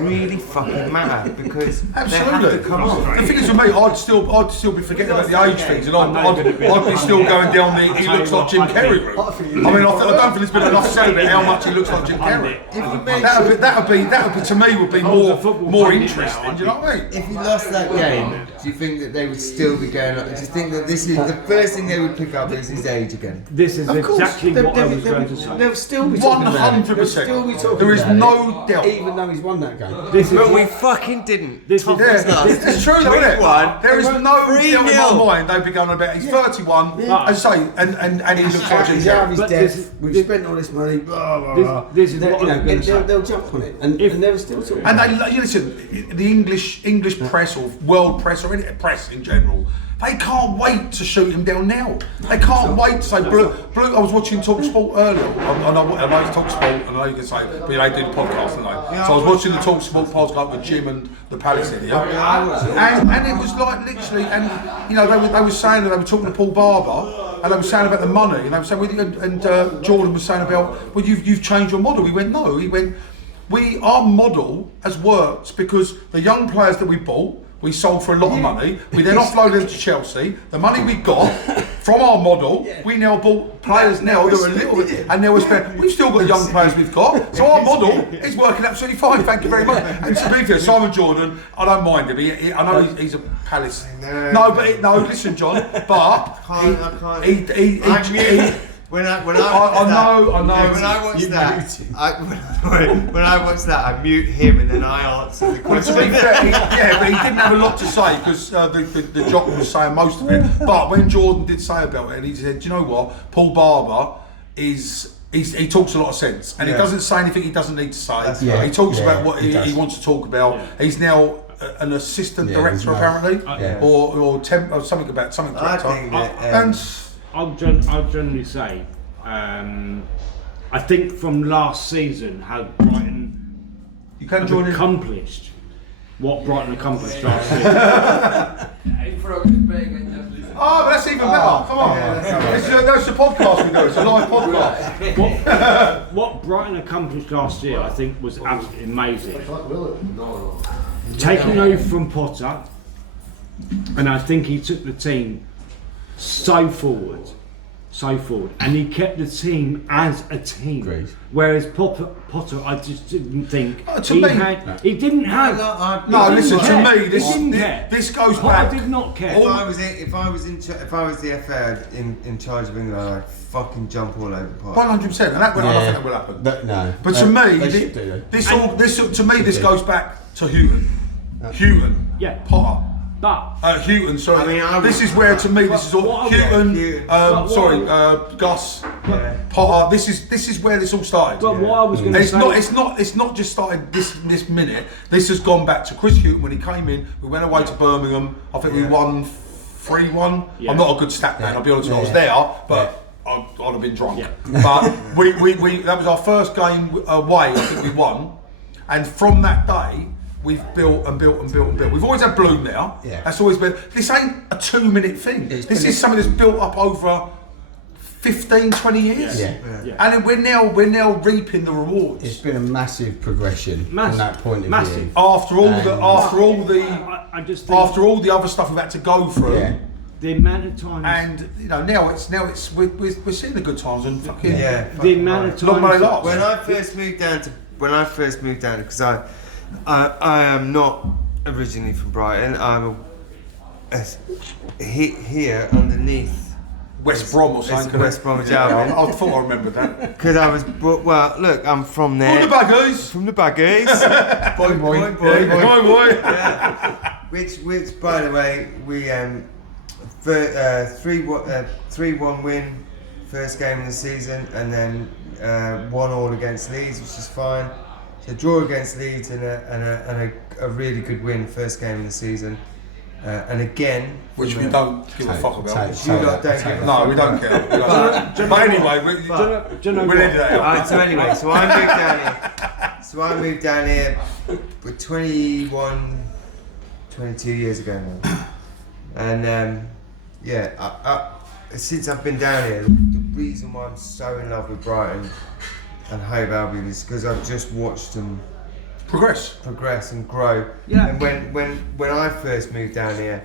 really fucking matter because they have to come off. The thing is with me, I'd still be forgetting about the age things, and I'd be still going down the he looks like Jim Carrey route. I mean, I don't think there's been enough said about how much he looks like Jim Carrey. That would be to me would be more interesting. Do you know what I mean? If he lost that game, do you think that they would still be going up? Do you think that this is the first thing they would pick up is his age again? This is exactly what I was going to say. They'll still be talking about it. 100%. There is no doubt. Even though he's won that game. But we fucking didn't. It's true though, isn't it? There is no doubt in my mind they'd be going on about he's 31, as I say, and he looks like he's out of his depth. We've spent all this money. This is what I'm going to say. They'll jump on it, and they're still talking. And they listen, the English press or world press or any press in general. They can't wait to shoot him down now. They can't wait to say, Blue, I was watching TalkSport earlier. I know it's TalkSport, and I know you can say, but they did a podcast tonight. So I was watching the TalkSport podcast with Jim and the Palace in here. And it was like literally, and you know, they were saying that they were talking to Paul Barber, and they were saying about the money, and they were saying, and Jordan was saying about, well, you've changed your model. He went, no. He went, our model has worked because the young players that we bought, we sold for a lot of money. We then offloaded them to Chelsea. The money we got from our model, we now bought players now that are a little bit, and now we've still got the young players we've got. So our model is working absolutely fine. Thank you very much. And to be fair, Simon Jordan, I don't mind him. I know he's a Palace. No, listen, John. But When I watch that, I mute him and then I answer the question. Well, to be fair, but he didn't have a lot to say because the jock was saying most of it. But when Jordan did say about it, and he said, "Do you know what? Paul Barber he talks a lot of sense, and he doesn't say anything he doesn't need to say. He talks about what he wants to talk about. He's now an assistant director apparently, or something about something. I think I'll generally say, I think from last season how Brighton accomplished what Brighton accomplished last season. Oh, but that's even better. Come on. That's the podcast we do. It's a live podcast. What Brighton accomplished last year, I think, was absolutely amazing. Taking over from Potter, and I think he took the team so forward, and he kept the team as a team. Great. Whereas Potter, I just didn't think he didn't have. No, listen to me. This goes back. Potter did not care. If I was the FA in charge of England, I'd fucking jump all over the park. 100%, and I don't think that will happen. No. But to me, this goes back to Houghton. Yeah. Potter. But Houghton, sorry. This is where, to me, this is all Houghton. Gus, Potter. This is where this all started. But what I was going to say, it's not just started this minute. This has gone back to Chris Houghton when he came in. We went away to Birmingham. I think we won 3-1. I'm not a good stat man. I'll be honest with you. I was there, but I'd have been drunk. Yeah. But we that was our first game away. I think we won, and from that day, we've built and built and built and built. We've always had Bloom now. Yeah. That's always been. This ain't a 2-minute thing. This is something that's built up over 15, 20 years. Yeah. And then we're now reaping the rewards. It's been a massive progression from that point of view. After all the other stuff we've had to go through. Yeah. The amount of times, and now it's we're seeing the good times and fucking the amount of times. Long may last. When I first moved down, because I am not originally from Brighton. I'm here underneath West Brom or something. West Bromwich Albion. I thought I remembered that. Because I was, look, I'm from there. From the Baggies. Boy. Boy. Yeah. Which, by the way, we 3-1 win first game of the season, and then 1-1 against Leeds, which is fine. So draw against Leeds and a really good win first game of the season, and again, which we don't give a fuck about. No, we don't care. But anyway, we'll edit that out. So anyway, so I moved down here with 22 years ago now, and since I've been down here, the reason why I'm so in love with Brighton and Hove Albion is because I've just watched them progress and grow. Yeah. And when I first moved down here,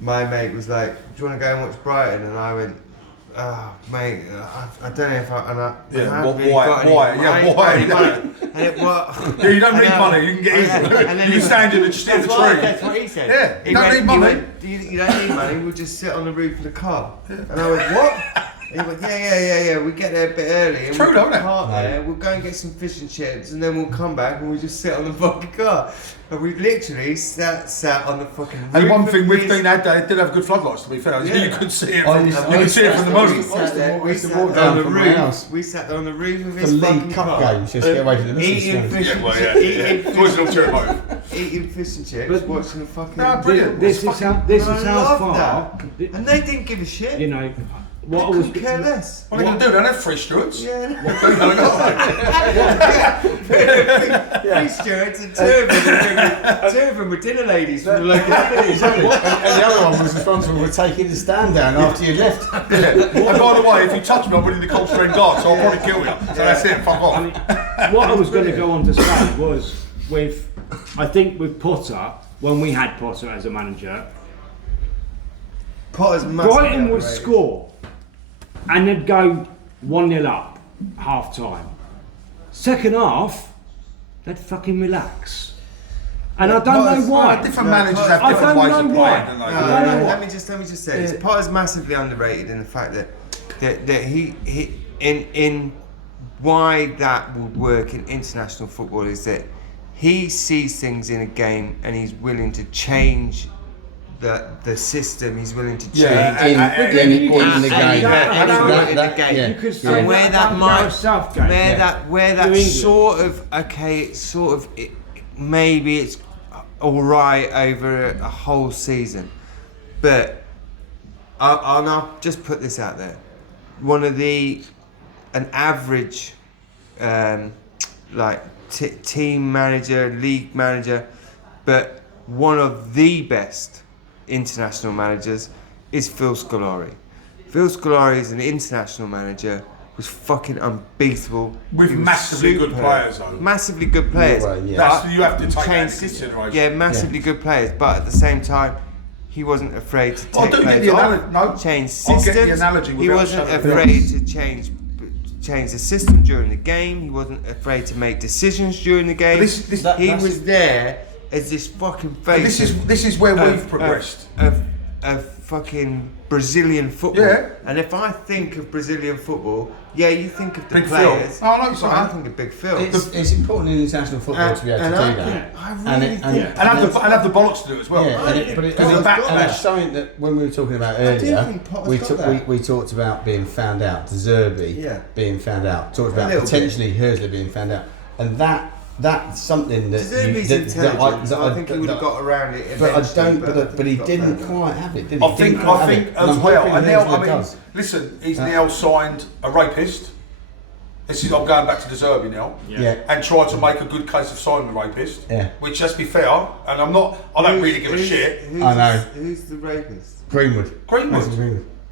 my mate was like, "Do you want to go and watch Brighton?" And I went, "Oh, mate, I don't know if I." And why? And it what? Yeah, you don't need money. You can get in. And then you stand in the tree. That's what he said. Yeah, you don't need money. You don't need money. We'll just sit on the roof of the car. Yeah. And I went, "What?" And he went, yeah. We get there a bit early. And true, we'll park there. We'll go and get some fish and chips, and then we'll come back and we'll just sit on the fucking car. And we literally sat on the fucking roof. And one thing we've been had, they did have good floodlights, to be fair. Yeah. You could see it from the moon. We sat on the roof. We sat on the roof of his fucking car. Games, just get away from the eating fish and chips, watching the fucking. Brilliant. This is how far. And they didn't give a shit. You know. What I was care less. What are they going to do? They don't have free stewards. Yeah. Free stewards and two of them were dinner ladies from the local village. And the other one was responsible for taking the stand down after you left. And by the way, if you touch me, I'm winning the Coldstream Guard, so I'll probably kill you. So that's it, fuck off. I mean, what I was going to go on to say was, I think with Potter, when we had Potter as a manager, Brighton would score. And they'd go 1-0 up, half time. Second half, they'd fucking relax. And I don't know why. Different managers have different ways of playing, don't they? Let me just say this. Potter's massively underrated in the fact that he in why that would work in international football is that he sees things in a game and he's willing to change the system. He's willing to change in the game. And where that might, where that sort of maybe it's all right over a whole season, but I'll just put this out there. An average team manager, league manager, but one of the best international managers is Phil Scolari. Phil Scolari is an international manager, was fucking unbeatable. With massively good players though. Massively good players. Yeah, yeah. That's, you have to take that into consideration. Yeah, massively good players, but at the same time, he wasn't afraid to take players off, change systems. He wasn't afraid to change the system during the game. He wasn't afraid to make decisions during the game. He was there as this fucking face. This is where we've progressed. Of fucking Brazilian football. Yeah. And if I think of Brazilian football, yeah, you think of the Big players. Phil. Oh, no, I think of Big Phil. It's important in international football to be able to do that. And have the bollocks to do it as well. Yeah, but it's something that when we were talking about earlier, we talked about being found out, De Zerbi being found out, talked about potentially Hösler being found out, and that's something that De Zerbi's intelligent, so I think he would have got around it eventually. But he didn't quite have it, did he? I think as well. And now, listen, he's now signed a rapist. I'm going back to De Zerbi now. Yeah. And tried to make a good case of signing a rapist. Yeah. Which, let's be fair, and I don't really give a shit. I know. Who's the rapist? Greenwood.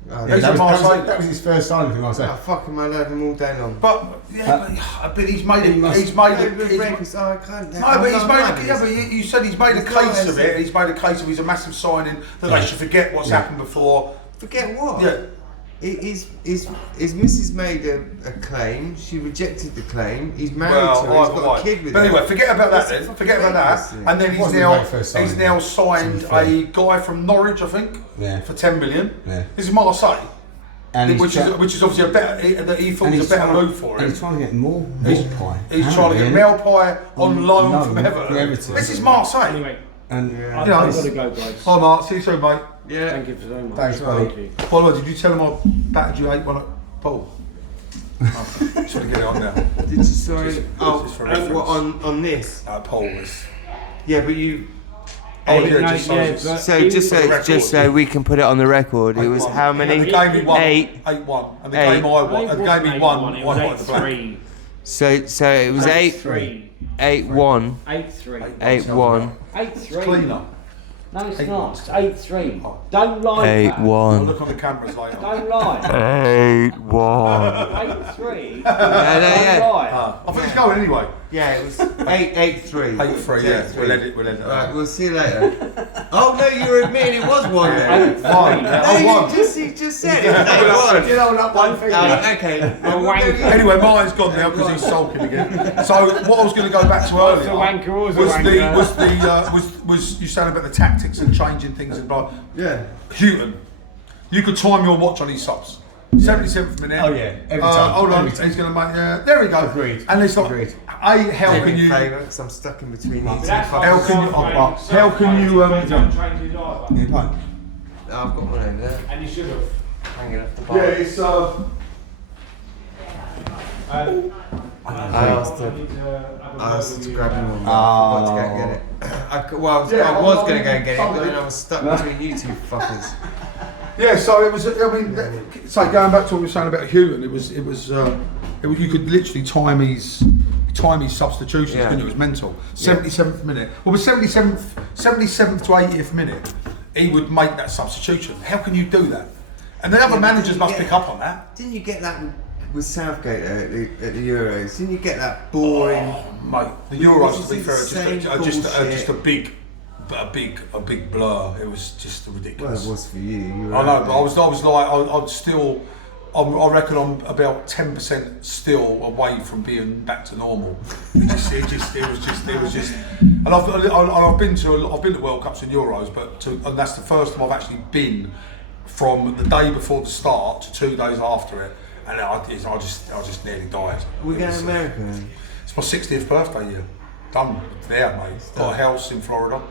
That was his first signing for Marseille. Oh, fuck him, I love him all day long. But he's made it. No, but you said he's made a case of it. He's made a case of he's a massive signing that they should forget what's happened before. Forget what? Yeah. His missus made a claim. She rejected the claim. He's married to her. He's got a kid with her. But anyway, forget about that then. Forget about that. And then he's now signed a guy from Norwich, I think, for 10 million. Yeah. This is Marseille. Which is obviously a better. That he thought was a better move for him. And he's trying to get more pie. He's trying to get Maupay on loan from Everton. This is Marseille. Anyway, And I've got to go, guys. Hi Mark, see you soon, mate. Yeah. Thank you so much. Thanks, buddy. By the way, did you tell him I battered you 8-1 at Paul? Just want to get it on now. Did you sorry? Just for reference. What on this? Paul was. Yeah, but you. Just so we can put it on the record. It was how many? And the game he won, 8. 8-1. And the game I won, and the game he won, it was 8-3. So it was 8-1. 8-3. 8-1. 8-3. Cleaner. No, it's not. It's 8-3. Don't lie. 8-1. Look on the cameras later. Don't lie. 8-1. 8-3. I think it's going anyway. Yeah, it was 8-3. 8-3, yeah. We'll edit it. Right, we'll see you later. Oh no, you were admitting it was 1 then. 1. No, you just said it. 8-1. You know that one thing. Okay. Anyway, mine's gone now because he's sulking again. So what I was going to go back to earlier was you saying about the tactics and changing things and blah. Yeah. Houghton, you could time your watch on his subs. 77th minute. Oh yeah. Every time. Hold on, Every time. he's going to make. There we go. Agreed. And it's like, Agreed. how can you? Because I'm stuck in between you two. How can you? Don't change his eye. Yeah, fine. I've got one over there. And you should have. Hanging off the bar. Yeah, it's I asked to grab him and I forgot to go and get it. I was going to go and get it, but then I was stuck between you two fuckers. Yeah, so it was. I mean, so going back to what we were saying about Houghton, it was. You could literally time his substitutions. Yeah. It was mental. 77th minute. Well, the 77th to 80th minute, he would make that substitution. How can you do that? And the other managers must pick up on that. Didn't you get that with Southgate at the Euros? Didn't you get that boring? Oh, mate, the Euros, to be fair, are just a big blur. It was just ridiculous. Well, it was for you. I know, but I was like, I'd still. I reckon I'm about 10% still away from being back to normal. It was just. And I've been to World Cups and Euros, and that's the first time I've actually been from the day before the start to 2 days after it, and I just nearly died. We're going to America then? It's my 60th birthday year. Done there, mate. Got a house in Florida.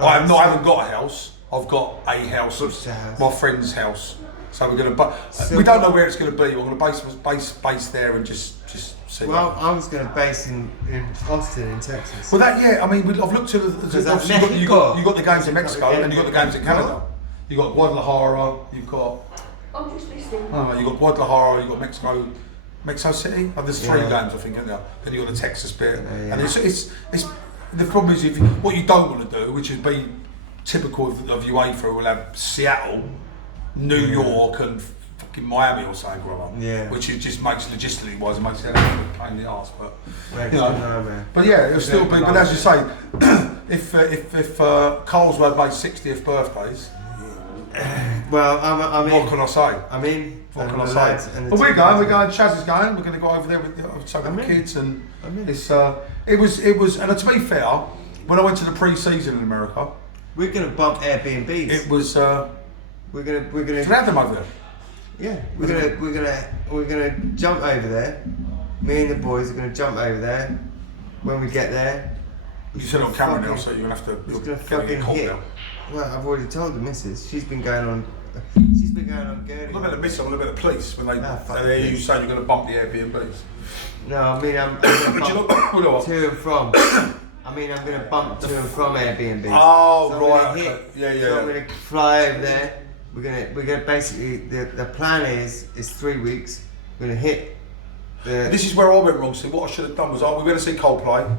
I haven't got a house. I've got a house. What's the house? My friend's house. So we're going to, we don't know where it's going to be. We're going to base there and just see. Well, I was going to base in Austin, in Texas. Well, I've looked at you got the games in Mexico and you got the games in Canada. You got Guadalajara. You've got. I'm just listening. You got Guadalajara. You got Mexico City. Oh, there's 3 games, I think, isn't there? Then you got the Texas bit, and it's the problem is what you don't want to do, which is be typical of UEFA. We'll have Seattle, New York, and fucking Miami or something, which it just makes logistically wise, it makes it a pain in the arse. But but yeah, it'll still be. But as you say, if Carlsberg made 60th birthdays. Well, I mean, what can I say? What can I say? But we're going. Chaz is going. We're going to go over there with the kids, and it's it was. And to be fair, when I went to the pre-season in America, we're going to bump Airbnbs. It was. We're gonna have them over there. Yeah, we're gonna jump over there. Me and the boys are gonna jump over there. When we get there, you said on camera now, so you're gonna have to. It's gonna fucking hit. Well, I've already told the missus. She's been going on Gurney. What about the missus? What about the police when they hear you saying you're going to bump the Airbnbs? No, I mean I'm gonna bump to and from. I mean I'm going to bump to and from Airbnbs. Oh, so right. So I'm going to fly over there. We're going to basically the plan is 3 weeks. We're going to hit. This is where I went wrong. So what I should have done was we went to see Coldplay,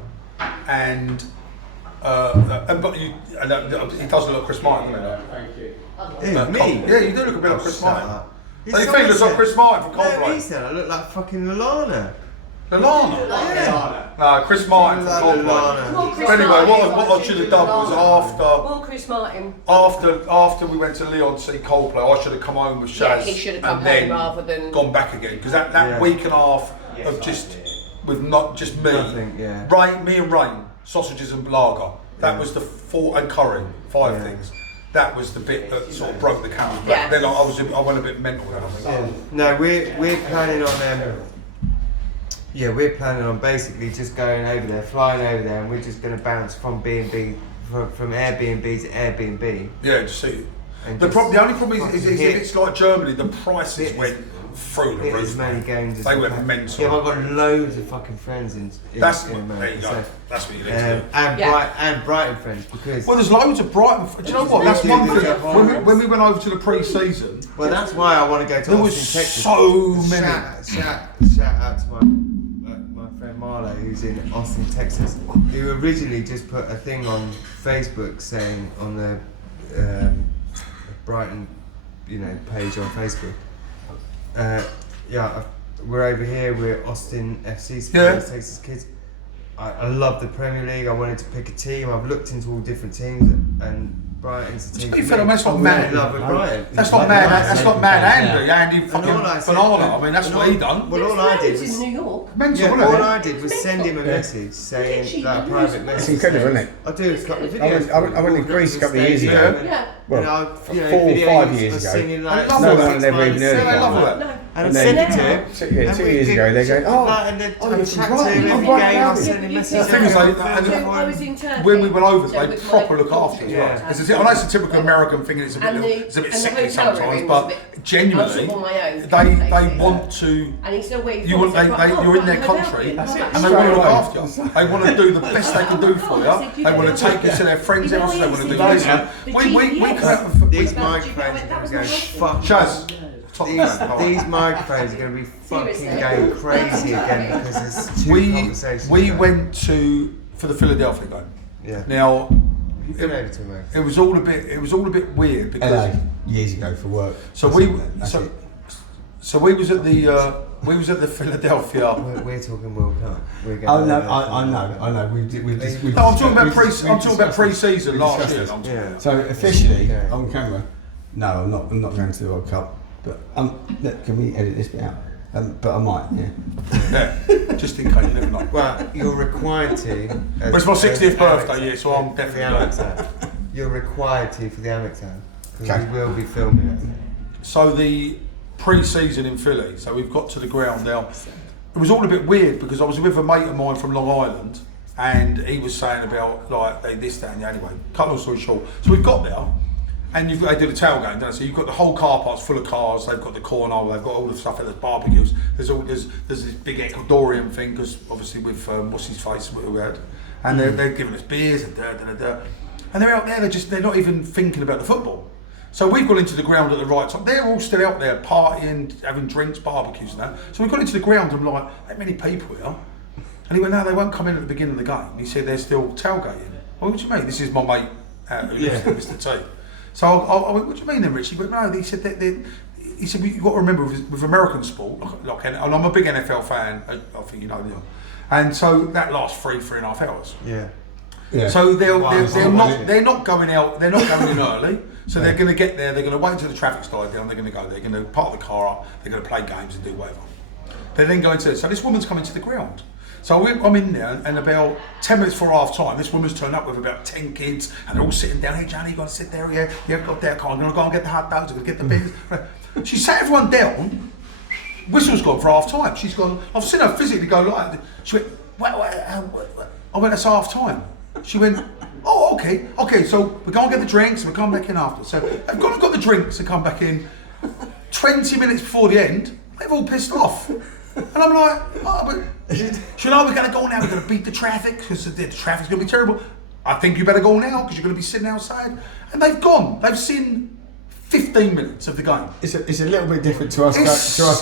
and. But he does look like Chris Martin, doesn't he? Thank you. Me? Yeah, you do look a bit like Chris Martin. You think he looks like Chris Martin from Coldplay? No, he said I look like fucking Lalana. Lalana? Yeah. No, Chris Martin from Coldplay. But anyway, what I should have done was Chris Martin. After we went to Leon to see Coldplay, I should have come home with Shaz. Yeah, he should have come home rather than gone back again, because that week and a half of just with not just me, me and Rain. Sausages and lager. That was the 4 and curry, 5 things. That was the bit that sort of broke the camel's back. Then I went a bit mental. No, we're planning on we're planning on basically just going over there, flying over there, and we're just going to bounce from B&B from Airbnb to Airbnb. Yeah, just see. The only problem is if it's like Germany, the prices went through the roof. As many games as they went mental. Yeah, I've got loads of fucking friends in America. There you go. So, that's what you need to do. And Brighton friends, because there's loads of Brighton. Do you know what? That's one thing. When we went over to the pre-season. Well, that's why I want to go to Austin, Texas. So many. Shout out to my friend Marlo, who's in Austin, Texas, who originally just put a thing on Facebook saying on the Brighton, page on Facebook. We're over here. We're Austin FC, Texas kids. I love the Premier League. I wanted to pick a team. I've looked into all different teams, and Brighton's a team. That's not mad. That's not mad. That's not mad. Andy fucking Banana. I mean, that's what he done. Well, all I did was in New York. All I did was send him a message saying that private message. It's incredible, isn't it? I do a couple of videos. I went to Greece a couple of years ago. Yeah. Well, 4 or 5 years ago. Like no one ever even heard of that. And I sent it to him. 2 years ago, they're going, I chat to him every game, I send him messages. The thing is, when we went over, they proper look after us. I know it's a typical American thing, and it's a bit sickly sometimes, but genuinely, they want to. You're in their country, and they want to look after you. They want to do the best they can do for you. They want to take you to their friends' house. They want to do this. These microphones are going to go fuck. Chaz. These microphones are going to be fucking going crazy again because there's two conversations. We went for the Philadelphia game. Yeah. Now, you've been over to America. It was all a bit weird because LA, years ago for work. So we was at the Philadelphia. We're talking World Cup. I know. I'm talking about pre-season last year. Yeah. So officially on camera, no, I'm not going to the World Cup. But can we edit this bit out? But I might, yeah, just in case, you never know. Well, you're required to. Well, it's my 60th birthday, so I'm definitely going. You're required to for the Amex Town, because we will be filming it. So the pre-season in Philly, so we've got to the ground now. It was all a bit weird because I was with a mate of mine from Long Island, and he was saying about like this, that, and the anyway. Cut long story short, so we've got there. And they do the tailgate, don't they? So you've got the whole car park's full of cars. They've got the cornhole. They've got all the stuff. There's barbecues. There's this big Ecuadorian thing because obviously with what's his face we had, and they're giving us beers and and they're out there. They're not even thinking about the football. So we've got into the ground at the right time. They're all still out there partying, having drinks, barbecues and that. So we got into the ground and I'm like, that many people here. And he went, no, they won't come in at the beginning of the game. He said they're still tailgating. Well, what do you mean? This is my mate, Mr. T. So I went, what do you mean then, Rich? He went, no, he said, he said, you've got to remember with American sport, and I'm a big NFL fan, I think you know. And so that lasts 3.5 hours. Yeah. So they're not going out, they're not going in early. So they're going to get there, they're going to wait until the traffic's died down, they're going to go, they're going to park the car up, they're going to play games and do whatever. They then go into, so this woman's coming to the ground. So I'm in there, and about 10 minutes before half time, this woman's turned up with about 10 kids, and they're all sitting down. Hey, Johnny, you got to sit there, yeah, got there, I'm going to go and get the hot dogs, I'm going to get the beers. She sat everyone down, whistle's gone for half time. She's gone, I've seen her physically go like, she went, what? I went, that's half time. She went, oh, okay, so we're going to get the drinks, and we're coming back in after. So I've got the drinks and come back in. 20 minutes before the end, they've all pissed off. And I'm like, oh, but you know, we're going to go now, we're going to beat the traffic because the traffic's going to be terrible. I think you better go now because you're going to be sitting outside. And they've gone. They've seen 15 minutes of the game. It's a little bit different to us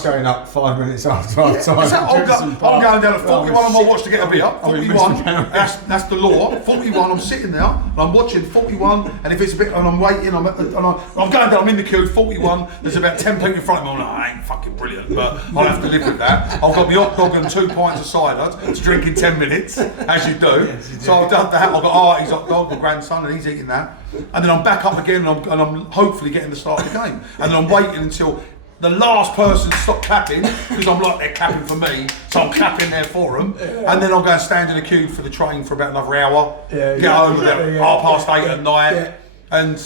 going up 5 minutes after our time. I'm going down at 41 on my watch to get a beer. 41, that's the law. 41, I'm sitting there and I'm watching 41, and if it's a bit, and I'm waiting, I'm going down, I'm in the queue, 41, there's about 10 people in front of me. I'm like, I ain't fucking brilliant, but I'll have to live with that. I've got the hot dog and 2 pints of cider to drink in 10 minutes, as you do. Yes, you do. So I've done that, I've got Artie's hot dog, my grandson, and he's eating that. And then I'm back up again, and I'm hopefully getting the start of the game. And then I'm waiting until the last person stopped clapping, because I'm like, they're clapping for me, so I'm clapping there for them. And then I'll go and stand in the queue for the train for about another hour, get home about 8:30 at night, and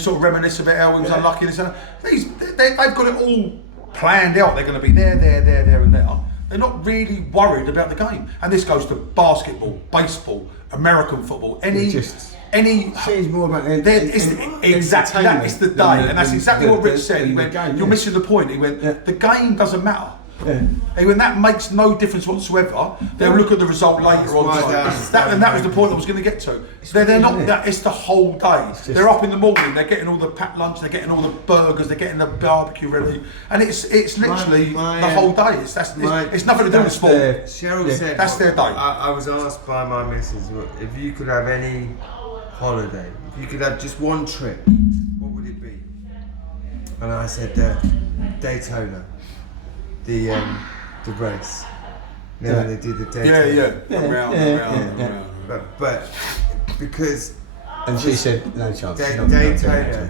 sort of reminisce about how we was unlucky. They've got it all planned out. They're going to be there, and there. They're not really worried about the game. And this goes to basketball, baseball, American football, any. She's more about exactly that. It's the day, and that's exactly what Rich said. He went, "You're missing the point." He went, "The game doesn't matter." He went, "That makes no difference whatsoever. They'll look at the result later on." And that was the point I was going to get to. They're not. It's the whole day. They're up in the morning. They're getting all the packed lunch. They're getting all the burgers. They're getting the barbecue ready, and it's literally the whole day. It's nothing to do with sport. Cheryl said that's their day. I was asked by my missus if you could have any holiday, if you could have just one trip, what would it be? And I said Daytona, the race. You know, when they did the Daytona. Around. But because. And she said no chance. Daytona.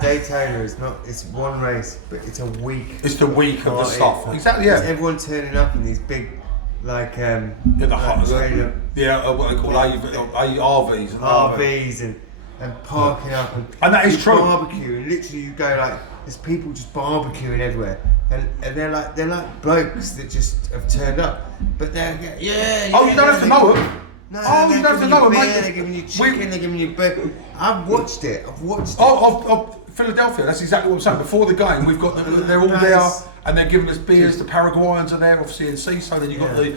Daytona is not. It's one race, but it's a week. It's the week of the stuff. Exactly. Yeah. Everyone turning up in these big. Like what they call RVs and parking up and that is true. Barbecue, and literally you go like there's people just barbecuing everywhere, and they're like blokes that just have turned up, but they're you don't have to know them. No, you don't have to know them. They're giving you chicken, they're giving you bacon. I've watched it. Philadelphia. That's exactly what I'm saying. Before the game, we've got they're all there. And they're giving us beers. The Paraguayans are there, obviously in CISO. Then you've got the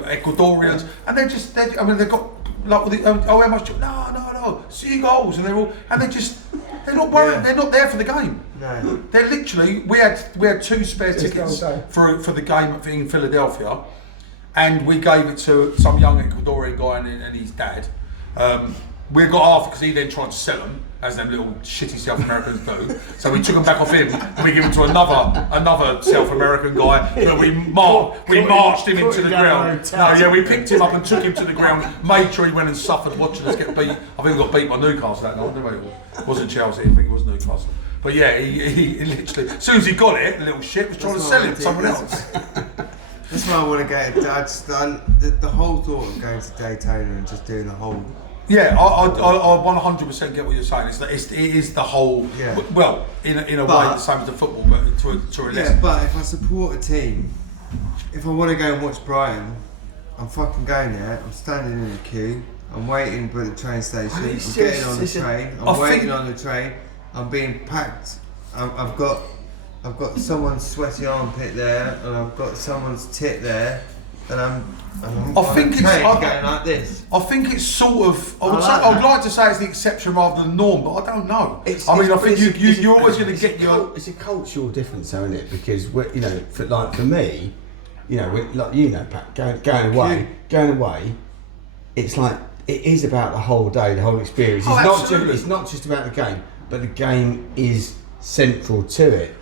Ecuadorians, and they've got like how much? No, seagulls, and they're not worried. They're not there for the game. No, they're literally. We had 2 spare tickets for the game in Philadelphia, and we gave it to some young Ecuadorian guy and his dad. We got half because he then tried to sell them, as them little shitty South Americans do. So we took them back off him and we gave them to another South American guy that we marched him into the ground. We picked him up and took him to the ground, made sure he went and suffered watching us get beat. I think we got beat by Newcastle that night, didn't we? It wasn't Chelsea, I think it was Newcastle. But yeah, he literally, as soon as he got it, the little shit was trying to sell it to someone else. That's why I want to get it. The whole thought of going to Daytona and just doing the whole. Yeah, I 100% get what you're saying. It is the whole. Yeah. Well, in a way, the same as the football, but to a yeah. But if I support a team, if I want to go and watch Brighton, I'm fucking going there. I'm standing in the queue. I'm waiting for the train station. I'm getting on the train. I'm waiting on the train. I'm being packed. I've got someone's sweaty armpit there, and I've got someone's tit there, and I'm going like this. I think it's sort of. I'd like to say it's the exception rather than the norm, but I don't know. I think you're always going to get your. It's a cultural difference, though, isn't it? Because for me, Pat, going away, it's like it is about the whole day, the whole experience. It's not just about the game, but the game is central to it.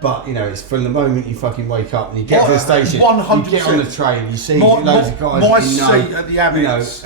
But it's from the moment you fucking wake up and you get to the station, 100%. You get on the train, you see loads of guys. My seat at the Amex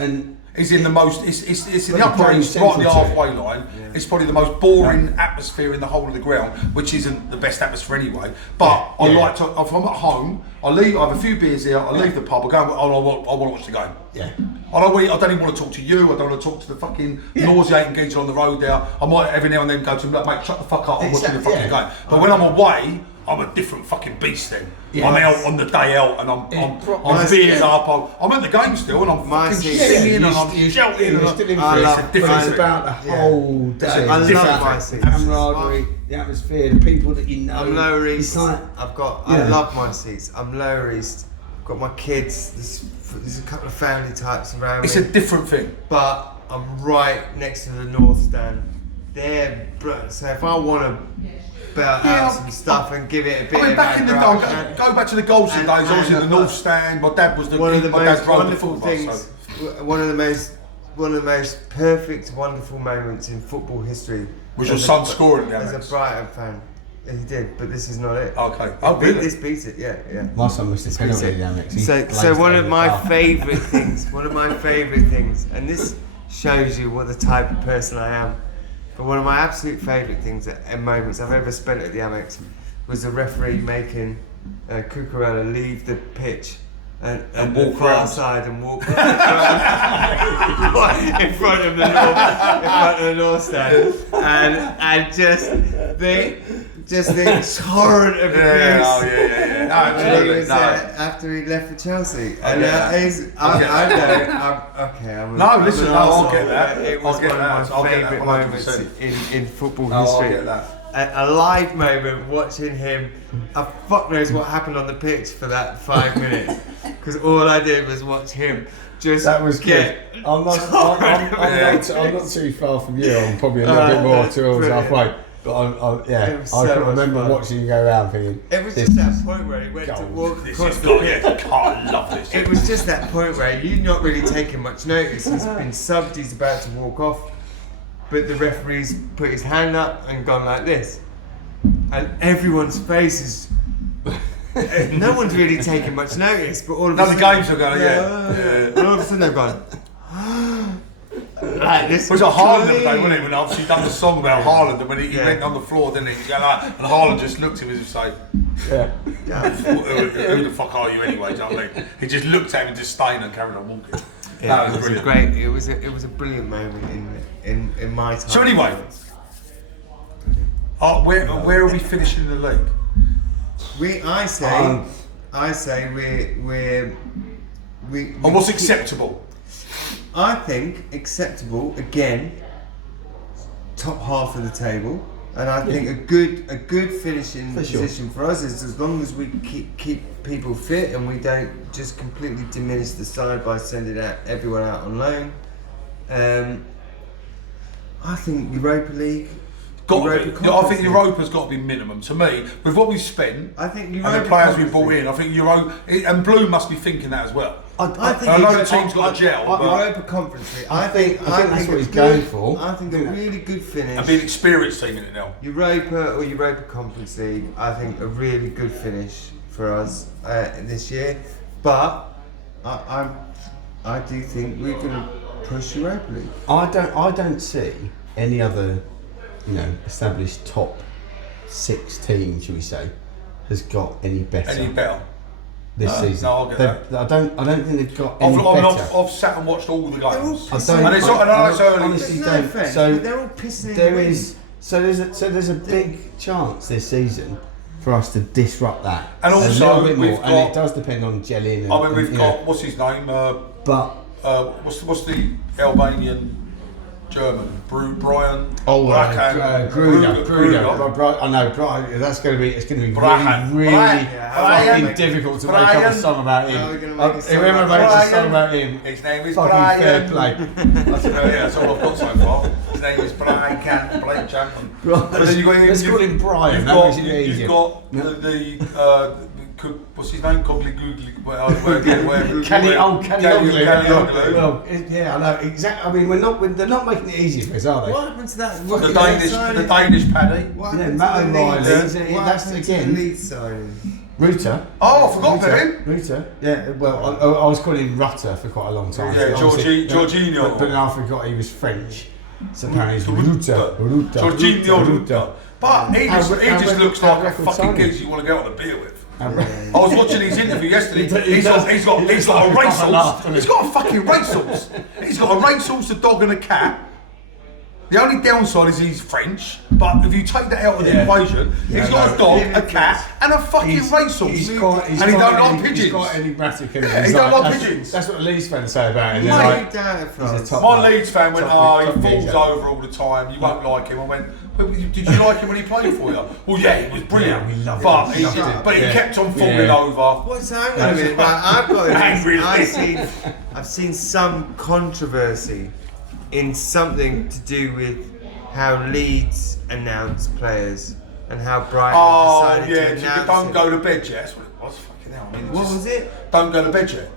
is in the most. It's in the upper end, right on the halfway line. Yeah. It's probably the most boring atmosphere in the whole of the ground, which isn't the best atmosphere anyway. But I like to. If I'm at home, I have a few beers here. I leave the pub. I go. I want to watch the game. Yeah. I don't even want to talk to you. I don't want to talk to the fucking nauseating geezer on the road there. I might every now and then go to him, like, mate, shut the fuck up. I'm watching the fucking game. But when I'm away, I'm a different fucking beast then. Yeah. I'm out on the day out and I'm beers up. I'm at the game still and I'm fucking singing and I'm shouting. It's about the whole day. I love my seats. Camaraderie, the atmosphere, the people that you know. I'm Lower East. I love my seats. I'm Lower East. I've got my kids. There's a couple of family types around me. It's a different thing. But I'm right next to the North Stand. So if I want to belt out some stuff and give it a bit of back in the day, go back to the Golson days, obviously the North Stand. My dad was one of the most wonderful things. One of the most perfect, wonderful moments in football history was your son scoring as a Brighton fan. He did, but this is not it. Okay, this beats it. Yeah. My son missed the penalty, Amex. So one of my favourite things, and this shows you what the type of person I am. But one of my absolute favourite things and moments I've ever spent at the Amex was the referee making Cucurella leave the pitch and walk outside and walk in front of the North Stand, and just the torrent of abuse. Absolutely. After he left for Chelsea, and I'll get that. It was one of my favourite moments in football history. I'll get that. A live moment watching him. Fuck knows what happened on the pitch for that 5 minutes, because all I did was watch him. That was good. I'm not too far from you. I'm probably a little bit more towards halfway. But I can remember watching you go around thinking. It was just that point where he went to walk across the pitch. I love this. It was just that point where you're not really taking much notice. He's been subbed. He's about to walk off, but the referee's put his hand up and gone like this, and everyone's face is. No one's really taking much notice, but all of a sudden. The games are going, and all of a sudden they've gone. Like this. It was a Haaland day, wasn't it? When obviously done the song about Haaland, and when he went on the floor, didn't he? And Haaland just looked at him and said, who the fuck are you anyway? Do you know what I mean? He just looked at him in disdain and carried on walking. That was brilliant. Great. It was a brilliant moment in my time. So anyway, where are we finishing in the league? I say we're. And what's acceptable? I think acceptable again. Top half of the table, and I think a good finishing position for us is as long as we keep people fit and we don't just completely diminish the side by sending everyone out on loan. I think Europa League. I think Europa's got to be minimum to me. With what we've spent, I think and the players we've brought in, I think and Blue must be thinking that as well. I know the team's got a gel. Europa Conference League. I think that's what he's going for. I think a really good finish. And be an experienced team in it now. Europa or Europa Conference League. I think a really good finish for us this year. But I do think we're going to push Europa League. I don't see any other. Established top 6 team, shall we say, has got any better this season. No, I'll get that. I don't think they've got any better. I've sat and watched all the games. I honestly don't. So they're all pissing. There's a big chance this season for us to disrupt that. And also, a little bit more. And it does depend on gelling. We've got what's his name? What's the Albanian German, Brian. Oh, Gruder. I know, Brian. It's going to be really fucking difficult to make up a song about him. Whoever makes a song about him, his name is fucking Brian. fair play. That's all I've got so far. His name is Brian Blake Chapman. Let's call him Brian. You've got the what's his name? Kenny Oglu. Well, yeah, I know exactly. I mean, they're not making it easy for us, are they? What happened to that? The Danish Paddy. Yeah, Matt O'Reilly. That's again. Leeds signing. Rutter. Oh, I forgot about him. Rutter. Yeah. Well, I was calling him Rutter for quite a long time. Yeah, Jorginho. But then I forgot he was French. So apparently it's Rutter. Jorginho Rutter. But he just looks like a fucking geezer you want to go on a beer with. I was watching his interview yesterday. He's got a racehorse. He's got a fucking racehorse. He's got a racehorse, a dog, and a cat. The only downside is he's French, but if you take that out of the equation, he's got a dog, a cat, and a fucking racehorse. And he don't like pigeons. He's got enigmatic. He don't like pigeons. That's what the Leeds fans say about him. My Leeds fan went, he falls over all the time. You won't like him. I went, did you like him when he played for you? Well, yeah, he was brilliant. Yeah, we loved him. But he kept on falling over. What's happening? I've seen some controversy in something to do with how Leeds announced players and how Brighton decided to announce don't go to bed yet. That's what it was. Fucking hell. I mean, what was it? Don't go to bed yet.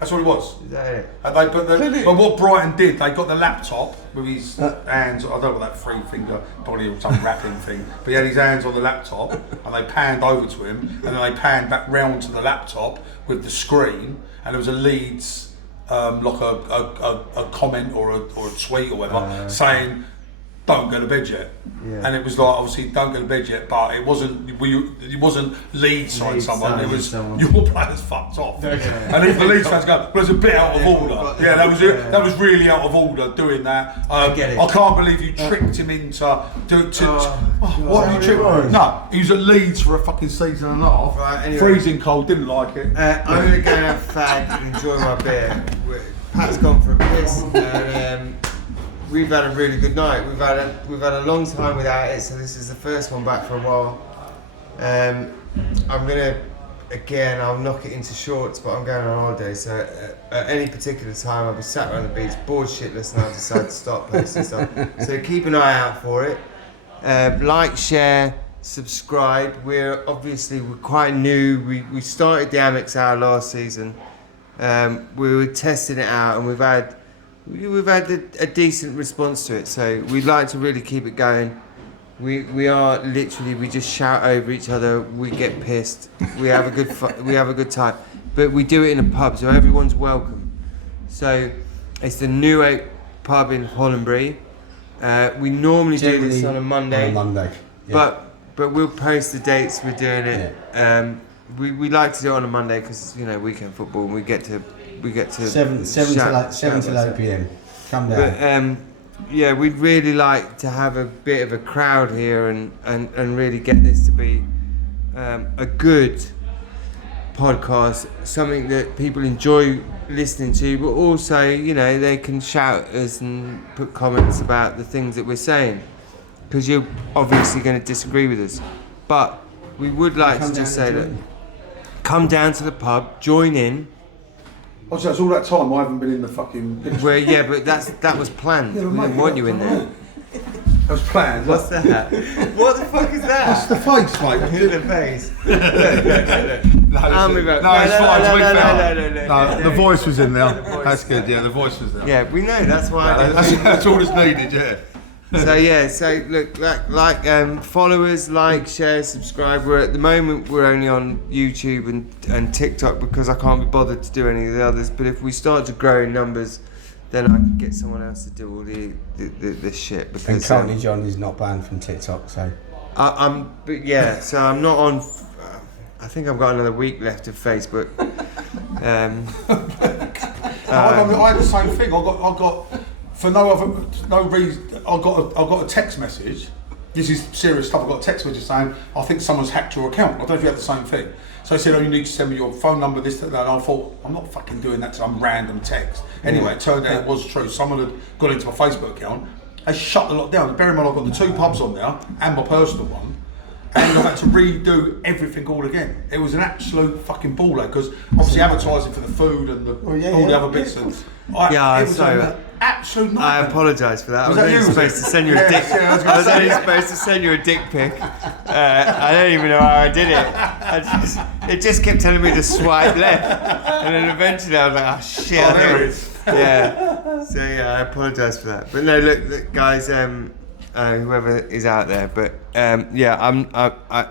That's what it was. Is that it? And but what Brighton did, they got the laptop with his hands. I don't know what that free finger, probably some rapping thing. But he had his hands on the laptop, and they panned over to him, and then they panned back round to the laptop with the screen, and there was a Leeds, like a comment or a tweet or whatever, saying, "Don't go to bed yet." Yeah. And it was like, obviously, don't go to bed yet, but it wasn't Leeds signing someone, it was your players fucked off. And if the Leeds fans go, well, it's a bit out of order. Yeah, that was it. That was really out of order doing that. I can't believe you tricked him into what did you trick? No, he was at Leeds for a fucking season and a half. Right, anyway. Freezing cold, didn't like it. I'm gonna go and have a fag and enjoy my beer. Pat's gone for a piss and we've had a really good night. We've had a long time without it, so this is the first one back for a while. I'm gonna I'll knock it into shorts, but I'm going on holiday, so at any particular time I'll be sat around the beach, bored shitless, and I'll decide to start posting stuff. So keep an eye out for it. Like, share, subscribe. We're quite new. We started the Amex Hour last season. We were testing it out, and we've had a decent response to it, so we'd like to really keep it going. We are literally, we just shout over each other, we get pissed, we have a good time, but we do it in a pub, so everyone's welcome. So it's the New Oak pub in Hollandbury. We normally do this on a Monday. Yeah. But we'll post the dates we're doing it. Yeah. We like to do it on a Monday because weekend football, and we get to 7 till 8 p.m. Come down. But we'd really like to have a bit of a crowd here and really get this to be a good podcast, something that people enjoy listening to, but also they can shout at us and put comments about the things that we're saying, because you're obviously going to disagree with us, but we would like to just say that come down to the pub, join in. Oh, so that's all that time I haven't been in the fucking... Well, yeah, but that was planned. We didn't want you in there. That was planned. What's that? What the fuck is that? That's the face, mate. The face. No, the voice was in there. That's good, yeah, the voice was there. Yeah, we know, that's why. That's all that's needed, yeah. So look, follow us, like, share, subscribe. At the moment we're only on YouTube and TikTok because I can't be bothered to do any of the others. But if we start to grow in numbers, then I can get someone else to do all the shit. Because and currently John is not banned from TikTok, so. So I'm not on. I think I've got another week left of Facebook. I had the same thing. I got. For no reason, I got a text message this is serious stuff. I got a text message saying, I think someone's hacked your account. I don't know if you have the same thing. So he said, oh, you need to send me your phone number, this, that, and I thought, I'm not fucking doing that to some random text. Anyway, it turned out it was true. Someone had got into my Facebook account and shut the lot down. Bear in mind, I've got the 2 pubs on there and my personal one. And I've had to redo everything all again. It was an absolute fucking ball ache because obviously advertising for the food and all the other bits. And absolute nightmare. I apologise for that. I was only supposed to send you a dick. I was only supposed to send you a dick pic. I don't even know how I did it. It just kept telling me to swipe left, and then eventually I was like, oh shit. There it is. Yeah. So yeah, I apologise for that. But no, look guys. Whoever is out there, but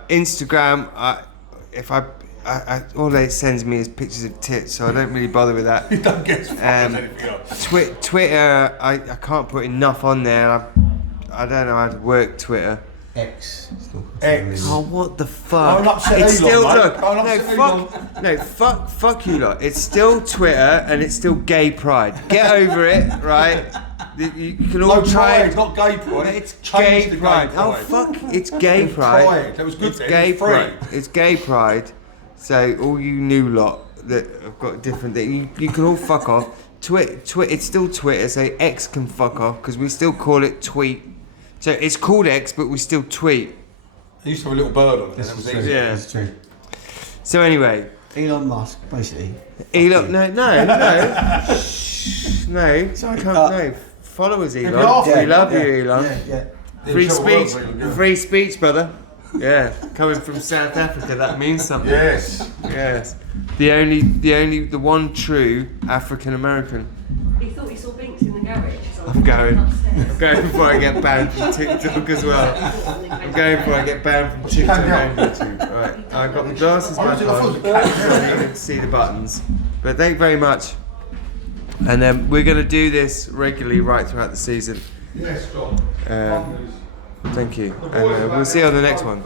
Instagram. All it sends me is pictures of tits, so I don't really bother with that. You don't get as far as anything else. Twitter, I can't put enough on there. I don't know how to work Twitter. X. Oh, what the fuck? Don't upset It's Elon, still mate. fuck you lot. It's still Twitter and it's still gay pride. Get over it, right? You can all try. It's not gay pride. It's gay pride. Oh fuck! It's gay pride. That was good. It's gay pride. It's gay pride. So all you new lot that have got different things, you can all fuck off. It's still Twitter. So X can fuck off because we still call it tweet. So it's called X, but we still tweet. I used to have a little bird on it. That was easy. Yeah. It's true. So anyway. Elon Musk, basically. Elon, no. Shh, no. No. Follow us, Elon. We love you, Elon. Yeah. Free speech, brother. Yeah, coming from South Africa, that means something. Yes. The one true African American. He thought he saw Binks in the garage. So I'm going before I get banned from TikTok as well. I'm going before I get banned from TikTok and YouTube. Right, I've got my glasses back on, so you can see the buttons. But thank you very much. And we're going to do this regularly right throughout the season. Yes, John. Thank you. And we'll see you on the next one.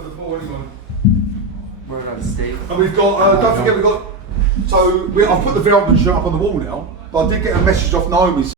Well done, Steve. And we've got, don't forget, I've put the Veltman shirt up on the wall now, but I did get a message off Naomi